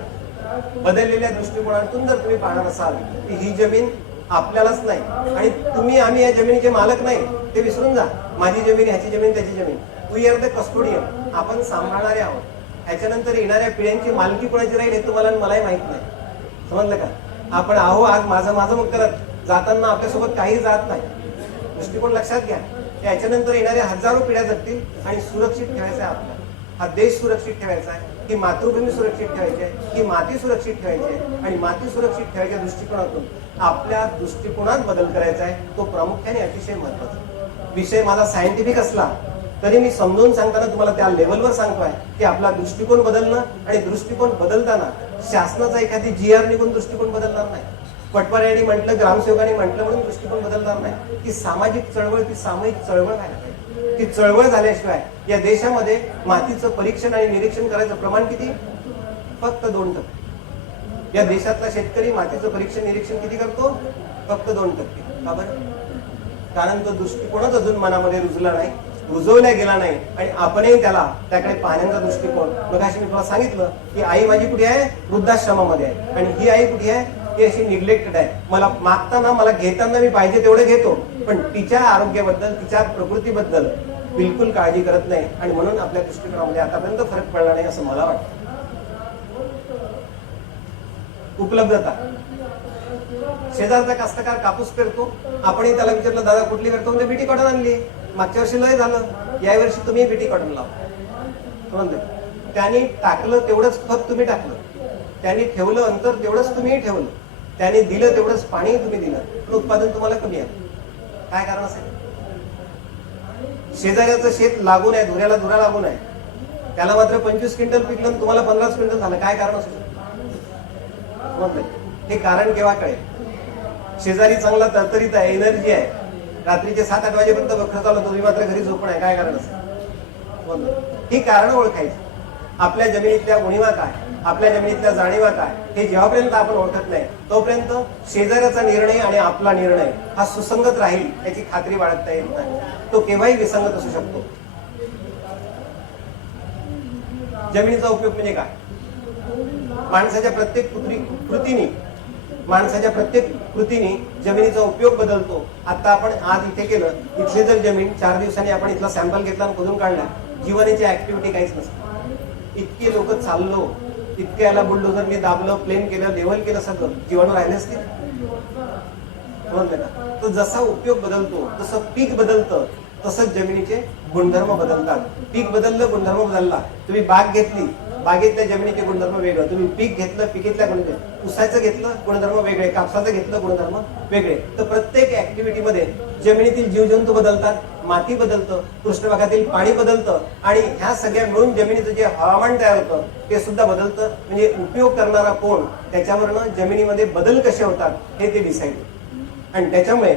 बदललेल्या दृष्टिकोनातून जर तुम्ही पाहणार असाल की ही जमीन आपल्यालाच नाही आणि तुम्ही आम्ही या जमिनीचे मालक नाही, ते विसरून जा. माझी जमीन, ह्याची जमीन, त्याची जमीन, वी आर द कस्टोडियन. आपण सांभाळणारे आहोत. ह्याच्यानंतर येणाऱ्या पिढ्यांची मालकी कोणाची राहील हे तुम्हाला मलाही माहित नाही. समजलं का? आपण आहो आज माझं माझं मग करत जाताना आपल्यासोबत काही जात नाही. दृष्टिकोन लक्षात घ्या. याच्यानंतर येणाऱ्या हजारो पिढ्या जगतील आणि सुरक्षित ठेवायचं आहे आपल्याला. हा देश सुरक्षित ठेवायचा आहे, ही मातृभूमी सुरक्षित ठेवायची आहे, ही माती सुरक्षित ठेवायची आहे आणि माती सुरक्षित ठेवायच्या दृष्टिकोनातून आपल्या दृष्टिकोनात बदल करायचा आहे. तो प्रामुख्याने अतिशय महत्वाचा विषय. माझा सायंटिफिक असला तरी मी समजून सांगताना तुम्हाला त्या लेवलवर सांगतोय की आपला दृष्टिकोन बदलणं आणि दृष्टिकोन बदलताना शासनाचा एखादी GR निघून दृष्टिकोन बदलणार नाही. पटवाऱ्यांनी म्हटलं, ग्रामसेवकांनी म्हटलं म्हणून दृष्टिकोन बदलणार नाही. ती सामाजिक चळवळ, ती सामूहिक चळवळ व्हायला पाहिजे. ती चळवळ झाल्याशिवाय या देशामध्ये मातीचं परीक्षण आणि निरीक्षण करायचं प्रमाण किती? फक्त 2%. या देशातला शेतकरी मातीचं परीक्षण निरीक्षण किती करतो? फक्त 2%. का बरं? कारण तो दृष्टिकोनच अजून मनामध्ये रुजला नाही, रुजवला गेला नाही आणि आपणही त्याकडे पाहण्याचा दृष्टिकोन. मगाशी मी तुम्हाला सांगितलं की आई माझी कुठे आहे? वृद्धाश्रमामध्ये आहे. आणि ही आई कुठे आहे? ती अशी निग्लेक्टेड आहे. मला मागताना, मला घेताना मी पाहिजे तेवढे घेतो, पण तिच्या आरोग्याबद्दल, तिच्या प्रकृतीबद्दल बिलकुल काळजी करत नाही. आणि म्हणून आपल्या दृष्टिकोनामध्ये आतापर्यंत फरक पडला नाही असं मला वाटतं. उपलब्धता. शेजारचा कास्तकार कापूस पेरतो, आपणही त्याला विचारलं, दादा कुठली पेरतो? म्हणजे बीटी कॉटन आणली. मागच्या वर्षी लय झालं, या वर्षी तुम्ही बीटी कॉटन लावा. त्यांनी टाकलं तेवढंच खत तुम्ही टाकलं, त्यांनी ठेवलं अंतर तेवढंच तुम्ही ठेवलं, त्यांनी दिलं तेवढंच पाणी तुम्ही दिलं, पण उत्पादन तुम्हाला कमी आहे. काय कारण असेल? शेजाऱ्याचं शेत लागून आहे, धुऱ्याला धुरा लागून आहे, त्याला मात्र 25 क्विंटल पिकलं, तुम्हाला 15 क्विंटल झालं. काय कारण असेल? हे कारण केव्हा कळेल? शेजारी चांगला तरतरीत आहे, एनर्जी आहे, रात्रीचे 7-8 वाजेपर्यंत बखर चालू, तुम्ही मात्र घरी झोपण आहे. काय कारण असेल? ही कारण ओळखायची. आपल्या जमिनीतल्या उणीवा काय, आपल्या जमिनीतल्या जाणीवा काय, हे जेव्हापर्यंत आपण ओळखत नाही तोपर्यंत शेजाऱ्याचा निर्णय आणि आपला निर्णय हा सुसंगत राहील याची खात्री बाळगता येत नाही. तो केव्हाही विसंगत असू शकतो. जमिनीचा उपयोग म्हणजे काय? माणसाच्या प्रत्येक कृतीने जमिनीचा उपयोग बदलतो. आता आपण आज इथे केलं, इथली जर जमीन 4 दिवसांनी आपण इथला सॅम्पल घेतला आणि खोदून काढला, जीवनाची ऍक्टिव्हिटी काहीच नसते. इतके लोक चाललो, इतके याला बुलडोझरने दाबलं, प्लेन केलं, लेव्हल केलं, सगळं जीवाणू राहिले असतील? तर जसा उपयोग बदलतो तसं पीक बदलतं, तसंच जमिनीचे गुणधर्म बदलतात. पीक बदललं, गुणधर्म बदलला. तुम्ही बाग घेतली, बागेतल्या जमिनीचे गुणधर्म वेगळं, तुम्ही पीक घेतलं, पिकेतल्या गुणधर्म, ऊसाचं घेतलं गुणधर्म वेगळे, कापसाचं घेतलं गुणधर्म वेगळे. तर प्रत्येक ऍक्टिव्हिटीमध्ये जमिनीतील जीवजंतू बदलतात, माती बदलतं, पृष्ठभागातील पाणी बदलतं आणि ह्या सगळ्या मिळून जमिनीचं जे हवामान तयार होतं ते सुद्धा बदलतं. म्हणजे उपयोग करणारा कोण, त्याच्यावरनं जमिनीमध्ये बदल कसे होतात हे ते डिसाईड. आणि त्याच्यामुळे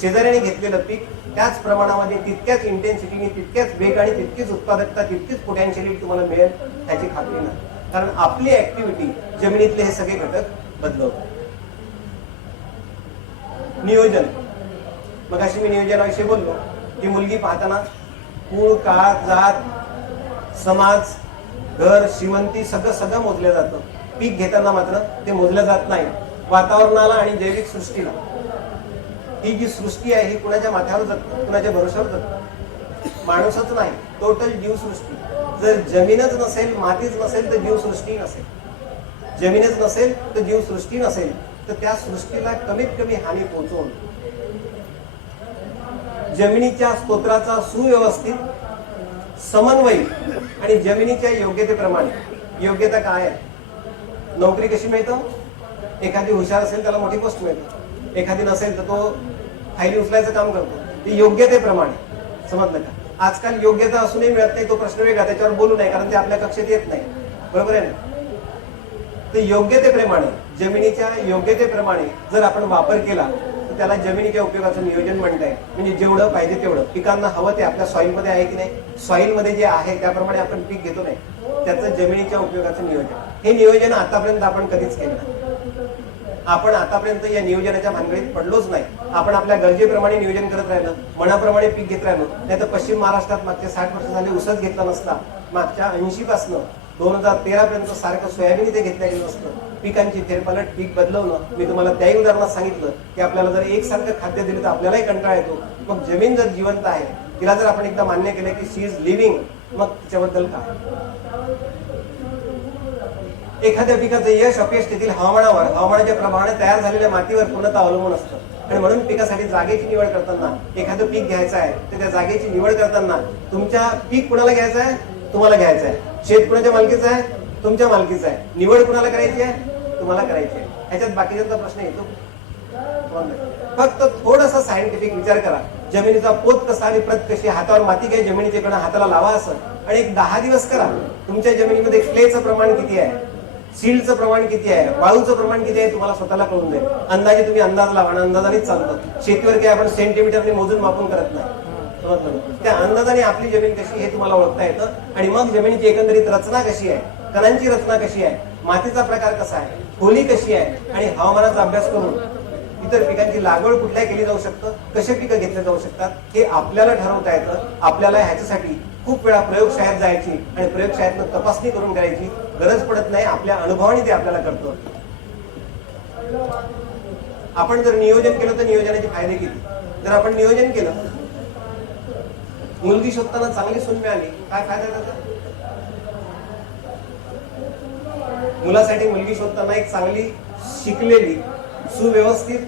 शेजाऱ्याने घेतलेलं पीक त्याच प्रमाणामध्ये, तितक्याच इंटेन्सिटीने, तितक्याच वेगाने, तितकीच उत्पादकता, तितकीच पोटॅन्शियलिटी तुम्हाला मिळेल त्याची खात्री नाही. कारण आपली ऍक्टिव्हिटी जमिनीतले हे सगळे घटक बदलवतात. नियोजन. मग अशी मी नियोजनाविषयी बोललो की मुलगी पाहताना कुळ, काळ, जात, समाज, घर, श्रीमंती सगळं मोजलं जातं. पीक घेताना मात्र ते मोजलं जात नाही. वातावरणाला आणि जैविक सृष्टीला, ही जी सृष्टी आहे ही कुणाच्या माथ्यावर जगतं, कुणाच्या भरोशावर जगतं? माणूसच नाही, टोटल जीवसृष्टी. जर जमीनच नसेल, मातीच नसेल तर जीवसृष्टी नसेल. जमीनच नसेल तर जीवसृष्टी नसेल. तर त्या सृष्टीला कमीत कमी हानी पोहोचवून जमिनीच्या स्तोत्राचा सुव्यवस्थित समन्वय आणि जमिनीच्या योग्यतेप्रमाणे, योग्यता काय आहे, नोकरी कशी मिळतं, एखादी हुशार असेल त्याला मोठी पोस्ट मिळते, एखादी नसेल तर तो फायली उचलायचं काम करतो, ती योग्यतेप्रमाणे. समजलं का? आजकाल योग्यता असूनही मिळत नाही, तो प्रश्न वेगळा, त्याच्यावर बोलू नये कारण ते आपल्या कक्षेत येत नाही, बरोबर आहे ना? तर योग्यतेप्रमाणे, जमिनीच्या योग्यतेप्रमाणे जर आपण वापर केला तर त्याला जमिनीच्या उपयोगाचं नियोजन म्हणताय. म्हणजे जेवढं पाहिजे तेवढं, पिकांना हवं ते आपल्या सॉइल मध्ये आहे की नाही, सॉइल मध्ये जे आहे त्याप्रमाणे आपण पीक घेतो नाही, त्याचं जमिनीच्या उपयोगाचं नियोजन. हे नियोजन आतापर्यंत आपण कधीच केलं नाही. आपण आतापर्यंत या नियोजनाच्या भानगडीत पडलोच नाही. आपण आपल्या गरजेप्रमाणे नियोजन करत राहिलं, मनाप्रमाणे पीक घेत राहिलो. नाही तर पश्चिम महाराष्ट्रात मागच्या 60 वर्ष झाले ऊसच घेतला नसता, मागच्या 80 पासून 2013 पर्यंत सारखं सोयाबीन इथे घेतलं गेलं नसतं. पिकांची फेरपालट, पीक बदलवणं. मी तुम्हाला त्याही उदाहरणात सांगितलं की आपल्याला जर एकसारखं खाद्य दिलं तर आपल्यालाही कंटाळा येतो. मग जमीन जर जिवंत आहे, तिला जर आपण एकदा मान्य केलं की शी इज लिव्हिंग, मग तिच्याबद्दल का? एखाद्या पिकाचं यश अपयश तेथील हवामानावर, हवामानाच्या प्रभावाने तयार झालेल्या मातीवर पूर्णतः अवलंबून असतं. आणि म्हणून पिकासाठी जागेची निवड करताना, एखादं पीक घ्यायचं आहे तर त्या जागेची निवड करताना तुमच्या पीक कुणाला घ्यायचं आहे, तुम्हाला घ्यायचं आहे. शेत कुणाच्या मालकीचं आहे, तुमच्या मालकीचं आहे. निवड कुणाला करायची आहे, तुम्हाला करायची आहे. ह्याच्यात बाकीच्यांचा प्रश्न येतो फक्त थोडासा सायंटिफिक विचार करा. जमिनीचा पोत कसा आणि प्रत कशी, हातावर माती घ्या, जमिनीच्या कडे हाताला लावा असं, आणि एक 10 दिवस करा. तुमच्या जमिनीमध्ये क्लेचं प्रमाण किती आहे, सीडचं प्रमाण किती आहे, वाळूचं प्रमाण किती आहे, तुम्हाला स्वतःला कळून जाईल. अंदाजे तुम्ही अंदाज लावा, अंदाजानेच चालतं. शेतीवर काही आपण सेंटीमीटरने मोजून मापून करत नाही. त्या अंदाजाने आपली जमीन कशी हे तुम्हाला ओळखता येतं. आणि मग जमिनीची एकंदरीत रचना कशी आहे, कणांची रचना कशी आहे, मातीचा प्रकार कसा आहे, खोली कशी आहे, आणि हवामानाचा अभ्यास करून इतर पिकांची लागवड कुठल्या केली जाऊ शकतं, कसे पिकं घेतले जाऊ शकतात, हे आपल्याला ठरवता येतं. आपल्याला ह्याच्यासाठी खूप वेळा प्रयोगशाळेत जायची आणि प्रयोगशाळेतनं तपासणी करून करायची गरज पडत नाही. आपल्या अनुभवाने ते आपल्याला करतो. आपण जर नियोजन केलं तर नियोजनाचे फायदे किती. जर आपण नियोजन केलं, मुलगी शोधताना चांगली सून मिळाली, काय फायदा त्याचा? मुलासाठी मुलगी शोधताना एक चांगली शिकलेली, सुव्यवस्थित,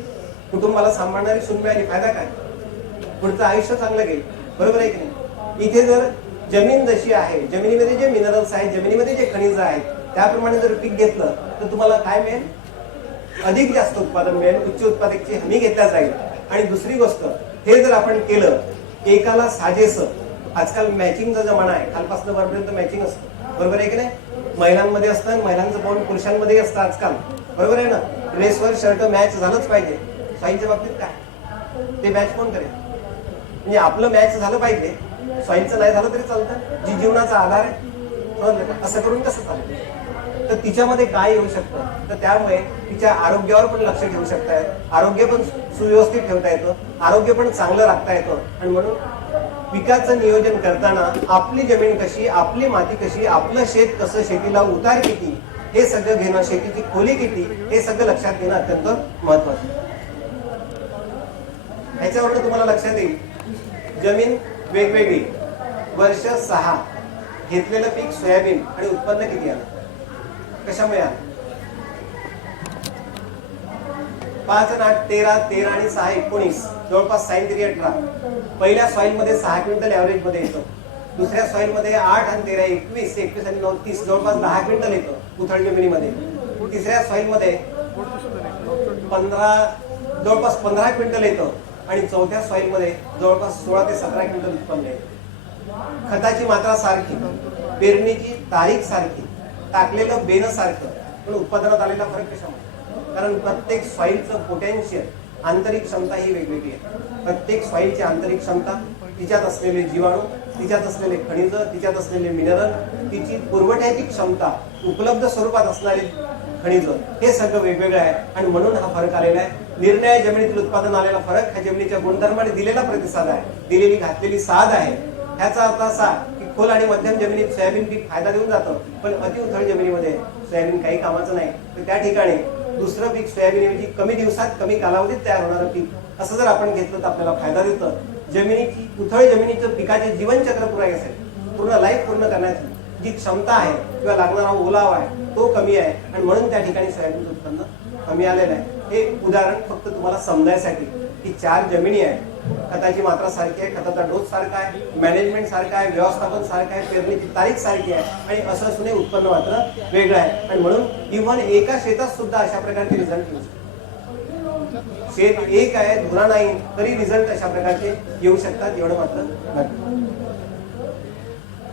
कुटुंबाला सांभाळणारी सून मिळाली, फायदा काय? पुढचं आयुष्य चांगलं गेलं, बरोबर आहे की नाही? इथे जर जमीन जशी आहे, जमिनीमध्ये जे मिनरल्स आहेत, जमिनीमध्ये जे खनिज आहेत, त्याप्रमाणे जर पीक घेतलं तर तुम्हाला काय मिळेल? अधिक जास्त उत्पादन मिळेल, उच्च उत्पादकची हमी घेतल्या जाईल. आणि दुसरी गोष्ट, हे जर आपण केलं एकाला साजेसं, आजकाल मॅचिंगचा जमाना आहे, खालपासून वरपर्यंत मॅचिंग असतं, बरोबर आहे की नाही? महिलांमध्ये असतं, महिलांचं पाऊल पुरुषांमध्ये असतं आजकाल, बरोबर आहे ना? ड्रेसवर शर्ट मॅच झालंच पाहिजे. सॉईलच्या बाबतीत काय, ते मॅच कोण करेल? म्हणजे आपलं मॅच झालं पाहिजे, सॉईलचं नाही झालं तरी चालतं. जी जीवनाचा आधार आहे, असं करून कसं चालेल? तर तिच्यामध्ये काय येऊ शकतं, तर त्यामुळे तिच्या आरोग्यावर पण लक्ष ठेवू शकतायत, आरोग्य पण सुव्यवस्थित ठेवता येतं, आरोग्य पण चांगलं राखता येतं. आणि म्हणून पिकाचं नियोजन करताना आपली जमीन कशी, आपली माती कशी, आपलं शेत कसं, शेतीला उतार किती, हे सगळं घेणं, शेतीची खोली किती, हे सगळं लक्षात घेणं अत्यंत महत्वाचं. ह्याच्यावरून तुम्हाला लक्षात येईल, जमीन वेगवेगळी, वर्ष 6, घेतलेलं पीक सोयाबीन, आणि उत्पन्न किती आलं, कशामुळे आलं? 5 आणि 8 13, 13 आणि 6 19, जवळपास 18. पहिल्या सॉइल मध्ये 6 क्विंटल ऍव्हरेज मध्ये येतं. दुसऱ्या सॉइल मध्ये 8 आणि 13 21, 21 आणि 9 30, जवळपास 10 क्विंटल येतं उथळ जमिनीमध्ये. तिसऱ्या सॉइल मध्ये 15, जवळपास 15 क्विंटल येतं. आणि चौथ्या सॉइल मध्ये जवळपास 16 ते 17 क्विंटल उत्पन्न येतं. खताची मात्रा सारखी, पेरणीची तारीख सारखी, टाकलेलं बेनं सारखं, पण उत्पादनात आलेला फरक कशामुळे? कारण प्रत्येक सॉइलचं पोटेन्शियल, आंतरिक क्षमता ही वेगवेगळी आहे. प्रत्येक सॉइलची आंतरिक क्षमता, तिच्यात असलेले जीवाणू, तिच्यात असलेले खनिज, तिच्यात असलेले मिनरल, तिची पुरवठ्याची क्षमता, उपलब्ध स्वरूपात असणारे खनिज, हे सगळं वेगवेगळं आहे. आणि म्हणून हा फरक आलेला आहे. निर्णय जमिनीतील उत्पादन आलेला फरक हा जमिनीच्या गुणधर्माने दिलेला प्रतिसाद आहे, दिलेली घातलेली साध आहे. ह्याचा अर्थ असा की खोल आणि मध्यम जमिनीत सोयाबीन पीक फायदा देऊन जातं, पण अति उथळ जमिनीमध्ये सोयाबीन काही कामाचं नाही. तर त्या ठिकाणी दुसरं पीक सोयाबीनऐवजी कमी दिवसात, कमी कालावधीत तयार होणारं पीक असं जर आपण घेतलं तर आपल्याला फायदा देतं. जमिनीची, उथळ जमिनीचं पिकाचे जीवनचक्र पुरे असेल, पूर्ण लाईफ पूर्ण करण्याची जी क्षमता आहे किंवा लागणारा ओलावा आहे तो कमी आहे. आणि म्हणून त्या ठिकाणी सोयाबीनचं उत्पन्न कमी आलेलं आहे. हे उदाहरण फक्त तुम्हाला समजायसाठी की 4 जमिनी आहेत, खताची मात्रा सारखी आहे, खताचा डोस सारखा आहे, मॅनेजमेंट सारखा आहे, व्यवस्थापन सारखं आहे, पेरणीची तारीख सारखी आहे आणि असं असूनही उत्पन्न मात्र वेगळं आहे. आणि म्हणून इव्हन एका शेतात सुद्धा अशा प्रकारचे रिझल्ट येऊ शकतात. शेत एक आहे, धुरा नाही, तरी रिझल्ट अशा प्रकारचे येऊ शकतात. एवढं मात्र नक्की.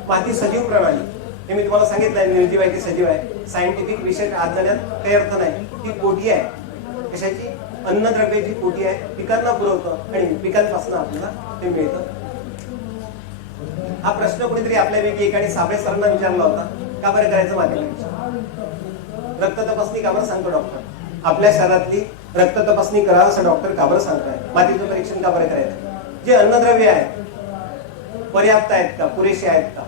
माती सजीव प्रणाली, हे मी तुम्हाला सांगितलंय, निर्जीव आहे की सजीव आहे. सायंटिफिक विषय आज जाण्यात काही अर्थ नाही. ती कोठी आहे कशाची? अन्नद्रव्याची कोठी आहे, पिकांना पुरवतं आणि पिकांपासून आपल्याला ते मिळतं. हा प्रश्न कुणीतरी आपल्यापैकी एकाने साबळे सरांना विचारला होता, का बरं करायचं माती परीक्षण? रक्त तपासणी का बरं सांगतो डॉक्टर? आपल्या शहरातली रक्त तपासणी करा असं डॉक्टर का बरं सांगताय? मातीचं परीक्षण का बरं करायचं? जे अन्नद्रव्य आहे पर्याप्त आहेत का, पुरेसे आहेत का?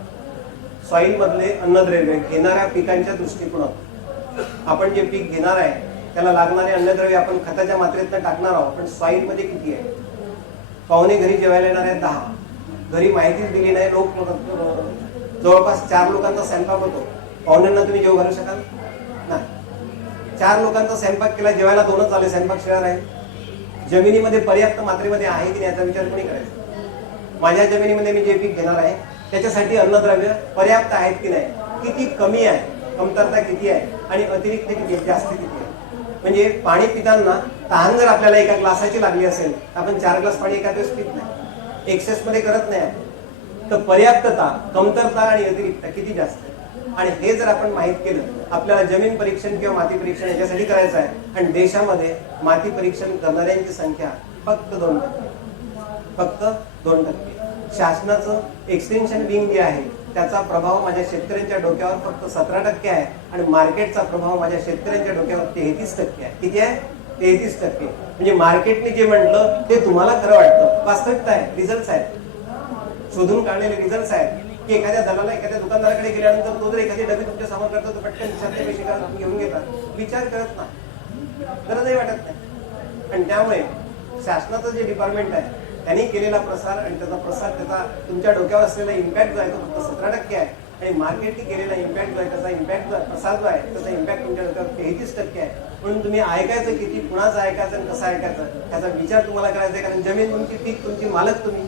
सॉइल मधले अन्नद्रव्य घेणाऱ्या पिकांच्या दृष्टिकोनात आपण जे पीक घेणार आहे त्याला लागणारे अन्नद्रव्य आपण खताच्या मात्रेतनं टाकणार आहोत, पण सॉइल मध्ये किती आहे? पाहुणे घरी जेवायला येणार आहेत 10, घरी माहितीच दिली नाही, लोक जवळपास 4 लोकांचा स्वयंपाक होतो. पाहुण्यांना तुम्ही जेव घालू शकाल नाही. 4 लोकांचा स्वयंपाक केला, जेवायला 2च आले, स्वयंपाक शिळा राहील. जमिनीमध्ये पर्याप्त मात्रेमध्ये आहे की नाही याचा विचार कोणी करायचा? माझ्या जमिनीमध्ये मी जे पीक घेणार आहे त्याच्यासाठी अन्नद्रव्य पर्याप्त आहेत की नाही, किती कमी आहे, कमतरता किती आहे आणि अतिरिक्त किती आहे, जास्त किती आहे. म्हणजे पाणी पिताना तहान जर आपल्याला एका ग्लासाची लागली असेल आपण 4 ग्लास पाणी एका दिवस पित नाही, एक्सेस मध्ये करत नाही. तर पर्याप्तता, कमतरता आणि अतिरिक्त किती जास्त आहे. आणि हे जर आपण माहित केलं, आपल्याला जमीन परीक्षण किंवा माती परीक्षण याच्यासाठी करायचं आहे. आणि देशामध्ये माती परीक्षण करणाऱ्यांची संख्या फक्त 2%, फक्त 2%. शासनाचं एक्सटेन्शन विंग जे आहे त्याचा प्रभाव माझ्या शेतकऱ्यांच्या डोक्यावर फक्त 17% आहे आणि मार्केटचा प्रभाव माझ्या शेतकऱ्यांच्या डोक्यावर 33% आहे. किती आहे? 33%. म्हणजे मार्केटने जे म्हटलं ते तुम्हाला खरं वाटतं, वास्तविकता आहे, रिझल्ट आहेत, शोधून काढलेले रिझल्ट आहेत. की एखाद्या दलाला एखाद्या दुकानदाराकडे गेल्यानंतर तो जर एखादी डबी तुमच्या समोर करतो तर पटकन विचारते पैसे का तुम्ही घेऊन घेता, विचार करत नाही, गरजही वाटत नाही. आणि त्यामुळे शासनाचं जे डिपार्टमेंट आहे त्यांनी केलेला प्रसार आणि त्याचा प्रसार, त्याचा तुमच्या डोक्यावर असलेला इम्पॅक्ट जो आहे तो फक्त 17% आहे. आणि मार्केटने केलेला इम्पॅक्ट जो आहे, त्याचा इम्पॅक्ट जो आहे, प्रसार जो आहे, त्याचा इम्पॅक्ट तुमच्या डोक्यावर 33% आहे. म्हणून तुम्ही ऐकायचं किती, कुणाचं ऐकायचं आणि कसं ऐकायचं त्याचा विचार तुम्हाला करायचा आहे. कारण जमीन तुमची, पीक तुमची, मालक तुम्ही.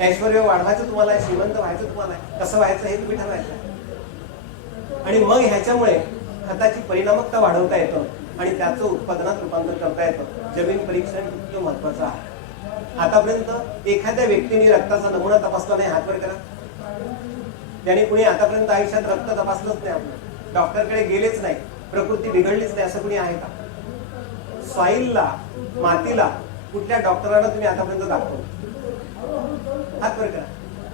ऐश्वर्य वाढवायचं तुम्हाला आहे, श्रीमंत व्हायचं तुम्हाला आहे, कसं व्हायचं हे तुम्ही ठरवायचं. आणि मग ह्याच्यामुळे खताची परिणामकता वाढवता येतं आणि त्याचं उत्पादनात रूपांतर करता येतं. जमीन परीक्षण इतकं महत्वाचं आहे. आतापर्यंत एखाद्या व्यक्तीने रक्ताचा नमुना तपासला नाही, हात वर करा. त्याने कुणी आतापर्यंत आयुष्यात रक्त तपासलंच नाही, आपलं डॉक्टरकडे गेलेच नाही, प्रकृती बिघडलीच नाही, असं कुणी आहे का? सॉइलला, मातीला कुठल्या डॉक्टरांना तुम्ही आतापर्यंत दाखवलं? हात वर करा.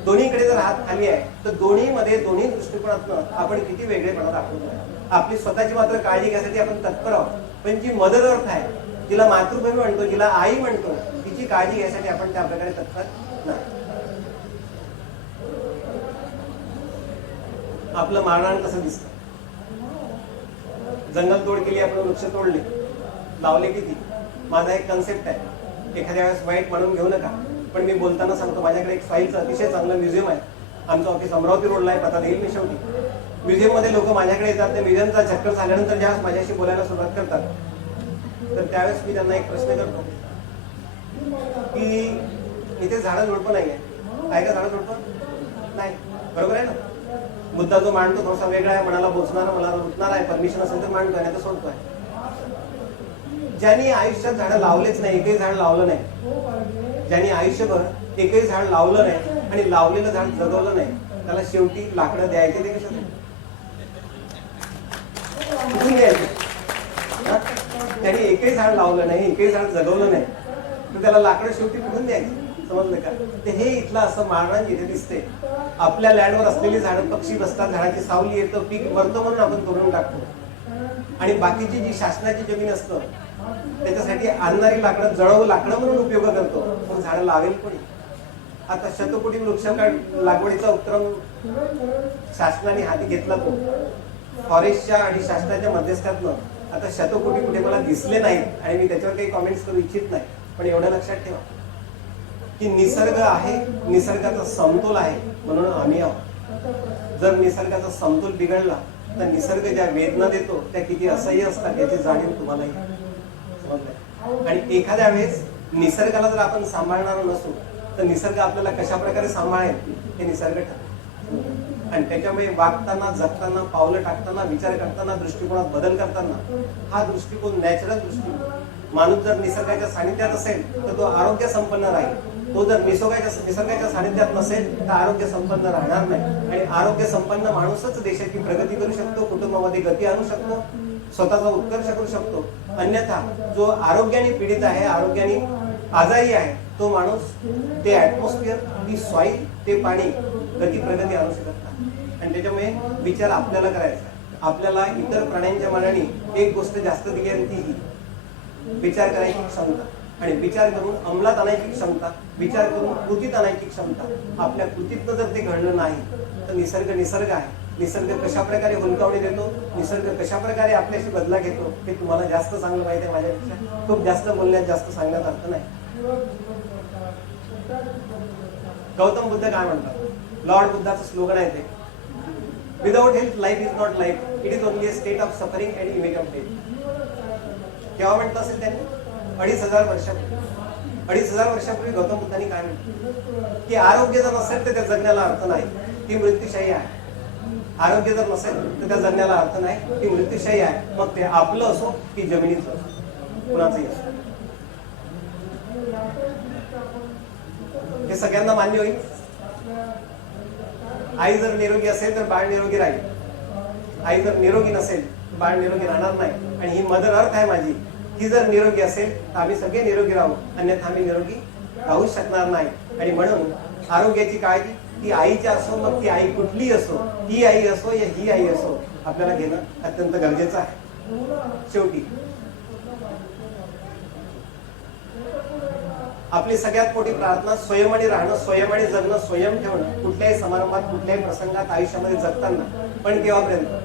दोन्हीकडे जर हात खाली आहे तर दोन्हीमध्ये, दोन्ही दृष्टिकोनातून आपण किती वेगळेपणा दाखवतो. आपली स्वतःची मात्र काळजी घ्यायसाठी आपण तत्पर आहोत, पण जी मदर अर्थ आहे, जिला मातृभूमी म्हणतो, जिला आई म्हणतो, तिची काळजी घ्यायसाठी आपण त्या प्रकारे तत्पर नाही. आपलं मारणाण कसं दिसतं? जंगल तोड केली, आपण वृक्ष तोडले, लावले किती? माझा एक कन्सेप्ट आहे, एखाद्या वेळेस वाईट म्हणून घेऊ नका, पण मी बोलताना सांगतो, माझ्याकडे एक फाईलचं अतिशय चांगलं म्युझियम आहे. आमचं ऑफिस अमरावती रोडला आहे, पता देईल मी शेवटी. म्युझियम मध्ये लोक माझ्याकडे येतात, ते म्युझियमचा चक्कर झाल्यानंतर ज्यावेळेस माझ्याशी बोलायला सुरुवात करतात तर त्यावेळेस मी त्यांना एक प्रश्न करतो की इथे झाडं झुडपं नाही आहे का? झाडं झुडपं नाही, बरोबर आहे ना? मुद्दा जो मांडतो थोडासा वेगळा आहे, मनाला बोचणारा, मला रुतणार आहे, परमिशन असेल तर मांडतोय, नाही तर सोडतोय. ज्यांनी आयुष्यात झाडं लावलेच नाही, एकही झाड लावलं नाही, ज्यांनी आयुष्यभर एकही झाड लावलं नाही आणि लावलेलं झाड जगवलं नाही, त्याला शेवटी लाकडं द्यायचे ते कशात? कुठून द्यायचे? त्यांनी एकही झाड लावलं नाही, एकही झाड जगवलं नाही, तर त्याला लाकडं शेवटी कुठून द्यायची? समजलं का? ते हे इथलं असं मारणान जिथे दिसते, आपल्या लँडवर असलेली झाडं, पक्षी बसतात, झाडाची सावली येतं, पीक मरतं म्हणून आपण तोडून टाकतो. आणि बाकीची जी शासनाची जमीन असतं त्याच्यासाठी आणणारी लाकडं जळवून लाकडं म्हणून उपयोग करतो, पण झाडं लावेल कोणी? आता शतकोटी वृक्ष लागवडीचा उपक्रम शासनाने हाती घेतला, तो फॉरेस्टच्या आणि शासनाच्या मध्यस्थातनं आता शतकोटी कुठे मला दिसले नाहीत आणि मी त्याच्यावर काही कॉमेंट्स करू इच्छित नाही. पण एवढं लक्षात ठेवा की निसर्ग आहे, निसर्गाचा समतोल आहे म्हणून आम्ही आहोत. जर निसर्गाचा समतोल बिघडला तर निसर्ग ज्या वेदना देतो त्या किती असह्य असतात याची जाणीव तुम्हाला समजलंय? आणि एखाद्या वेळेस निसर्गाला जर आपण सांभाळणार नसू तर निसर्ग आपल्याला कशा प्रकारे सांभाळेल हे निसर्ग ठरवेल. आणि त्याच्यामुळे वागताना, जगताना, पावलं टाकताना, विचार करताना, दृष्टिकोनात बदल करताना हा दृष्टिकोन नॅचरल दृष्टिकोन. माणूस जर निसर्गाच्या सानिध्यात असेल तर तो आरोग्य संपन्न राहील. तो जर निसर्गाच्या सानिध्यात नसेल तर आरोग्य संपन्न राहणार नाही. आणि आरोग्य संपन्न माणूसच देशाची प्रगती करू शकतो, कुटुंबामध्ये गती आणू शकतो, स्वतःचा उत्कर्ष करू शकतो. अन्यथा जो आरोग्याने पीडित आहे, आरोग्याने आजारी आहे, तो माणूस ते ऍटमॉस्फिअर, ती सॉइल, ते पाणी गती प्रगती आणू शकत नाही. आणि त्याच्यामुळे विचार आपल्याला करायचा. आपल्याला इतर प्राण्यांच्या मनाने एक गोष्ट जास्त दिली आणि ती ही विचार करायची क्षमता. आणि विचार करून अंमलात आणायची क्षमता, विचार करून कृतीत आणायची क्षमता. आपल्या कृतीतनं जर ते घडलं नाही तर निसर्ग आहे. निसर्ग कशा प्रकारे हुलकावणी देतो, निसर्ग कशा प्रकारे आपल्याशी बदला घेतो हे तुम्हाला जास्त चांगलं माहिती आहे माझ्यापेक्षा. खूप जास्त बोलण्यात, जास्त सांगण्यात अर्थ नाही. गौतम बुद्ध काय म्हणतात? लॉर्ड बुद्धाचं स्लोगन आहे ते, without health life is not life, it is only a state of suffering and image of death. केव्हा म्हटलं असेल त्यांनी? 2500 वर्षापूर्वी. 2500 वर्षापूर्वी गौतम बुद्धांनी काय म्हटलं की आरोग्य जर नसेल तर त्या जगण्याला अर्थ नाही, ती मृत्यूशाही आहे. आरोग्य जर नसेल तर त्या जगण्याला अर्थ नाही, ती मृत्यूशाही आहे. मग ते आपलं असो की जमिनीचं असो, कुणाचंही असो. हे सगळ्यांना मान्य होईल? आई जर निरोगी असेल तर बाळ निरोगी राहील. आई जर निरोगी नसेल तर बाळ निरोगी राहणार नाही. आणि ही मदर अर्थ आहे माझी, ही जर निरोगी असेल तर आम्ही सगळे निरोगी राहू, अन्यथा आम्ही निरोगी राहू शकणार नाही. आणि म्हणून आरोग्याची काळजी ती आईची असो, मग ती आई कुठली असो, ही आई असो या ही आई असो, आपल्याला घेणं अत्यंत गरजेचं आहे. शेवटी आपली सगळ्यात मोठी प्रार्थना स्वयंआणी राहणं, स्वयंआणी जगणं, स्वयं ठेवणं. कुठल्याही समारंभात, कुठल्याही प्रसंगात, आयुष्यामध्ये जगताना. पण केव्हापर्यंत?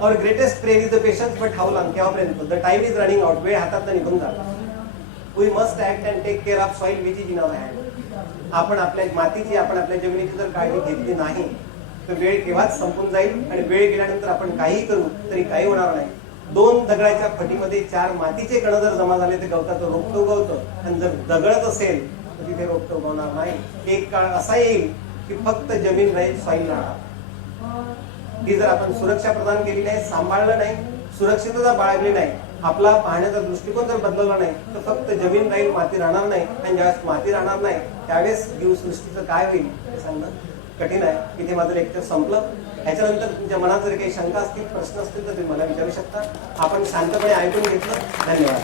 Our greatest prayer is the patience, but how long? केव्हापर्यंत? The time is running out. वेळ हातात निघून जातो. We must act and take care of soil which is in our hand. आपण आपल्या मातीची, आपण आपल्या जमिनीची जर काळजी घेतली नाही तर वेळ केव्हाच संपून जाईल. आणि वेळ गेल्यानंतर आपण काहीही करू तरी काही होणार नाही. 2 दगडाच्या फटीमध्ये 4 मातीचे कण जर जमा झाले तर गवताचं रोपटं उगवतं. आणि जर दगडच असेल तर तिथे रोपटं उगवणार नाही. एक काळ असा येईल की फक्त जमीन राहील, सॉइल राहणार. ही जर आपण सुरक्षा प्रदान केली नाही, सांभाळलं नाही, सुरक्षितता बाळगली नाही, आपला पाहण्याचा दृष्टिकोन जर बदलला नाही तर फक्त जमीन राहील, माती राहणार नाही. आणि ज्यावेळेस माती राहणार नाही त्यावेळेस जीवसृष्टीचं काय होईल हे सांगणं कठीण आहे. इथे माझं लेक्चर संपलं. ह्याच्यानंतर तुमच्या मनात जर काही शंका असतील, प्रश्न असतील तर तुम्ही मला विचारू शकता. आपण शांतपणे ऐकून घेतलं. धन्यवाद.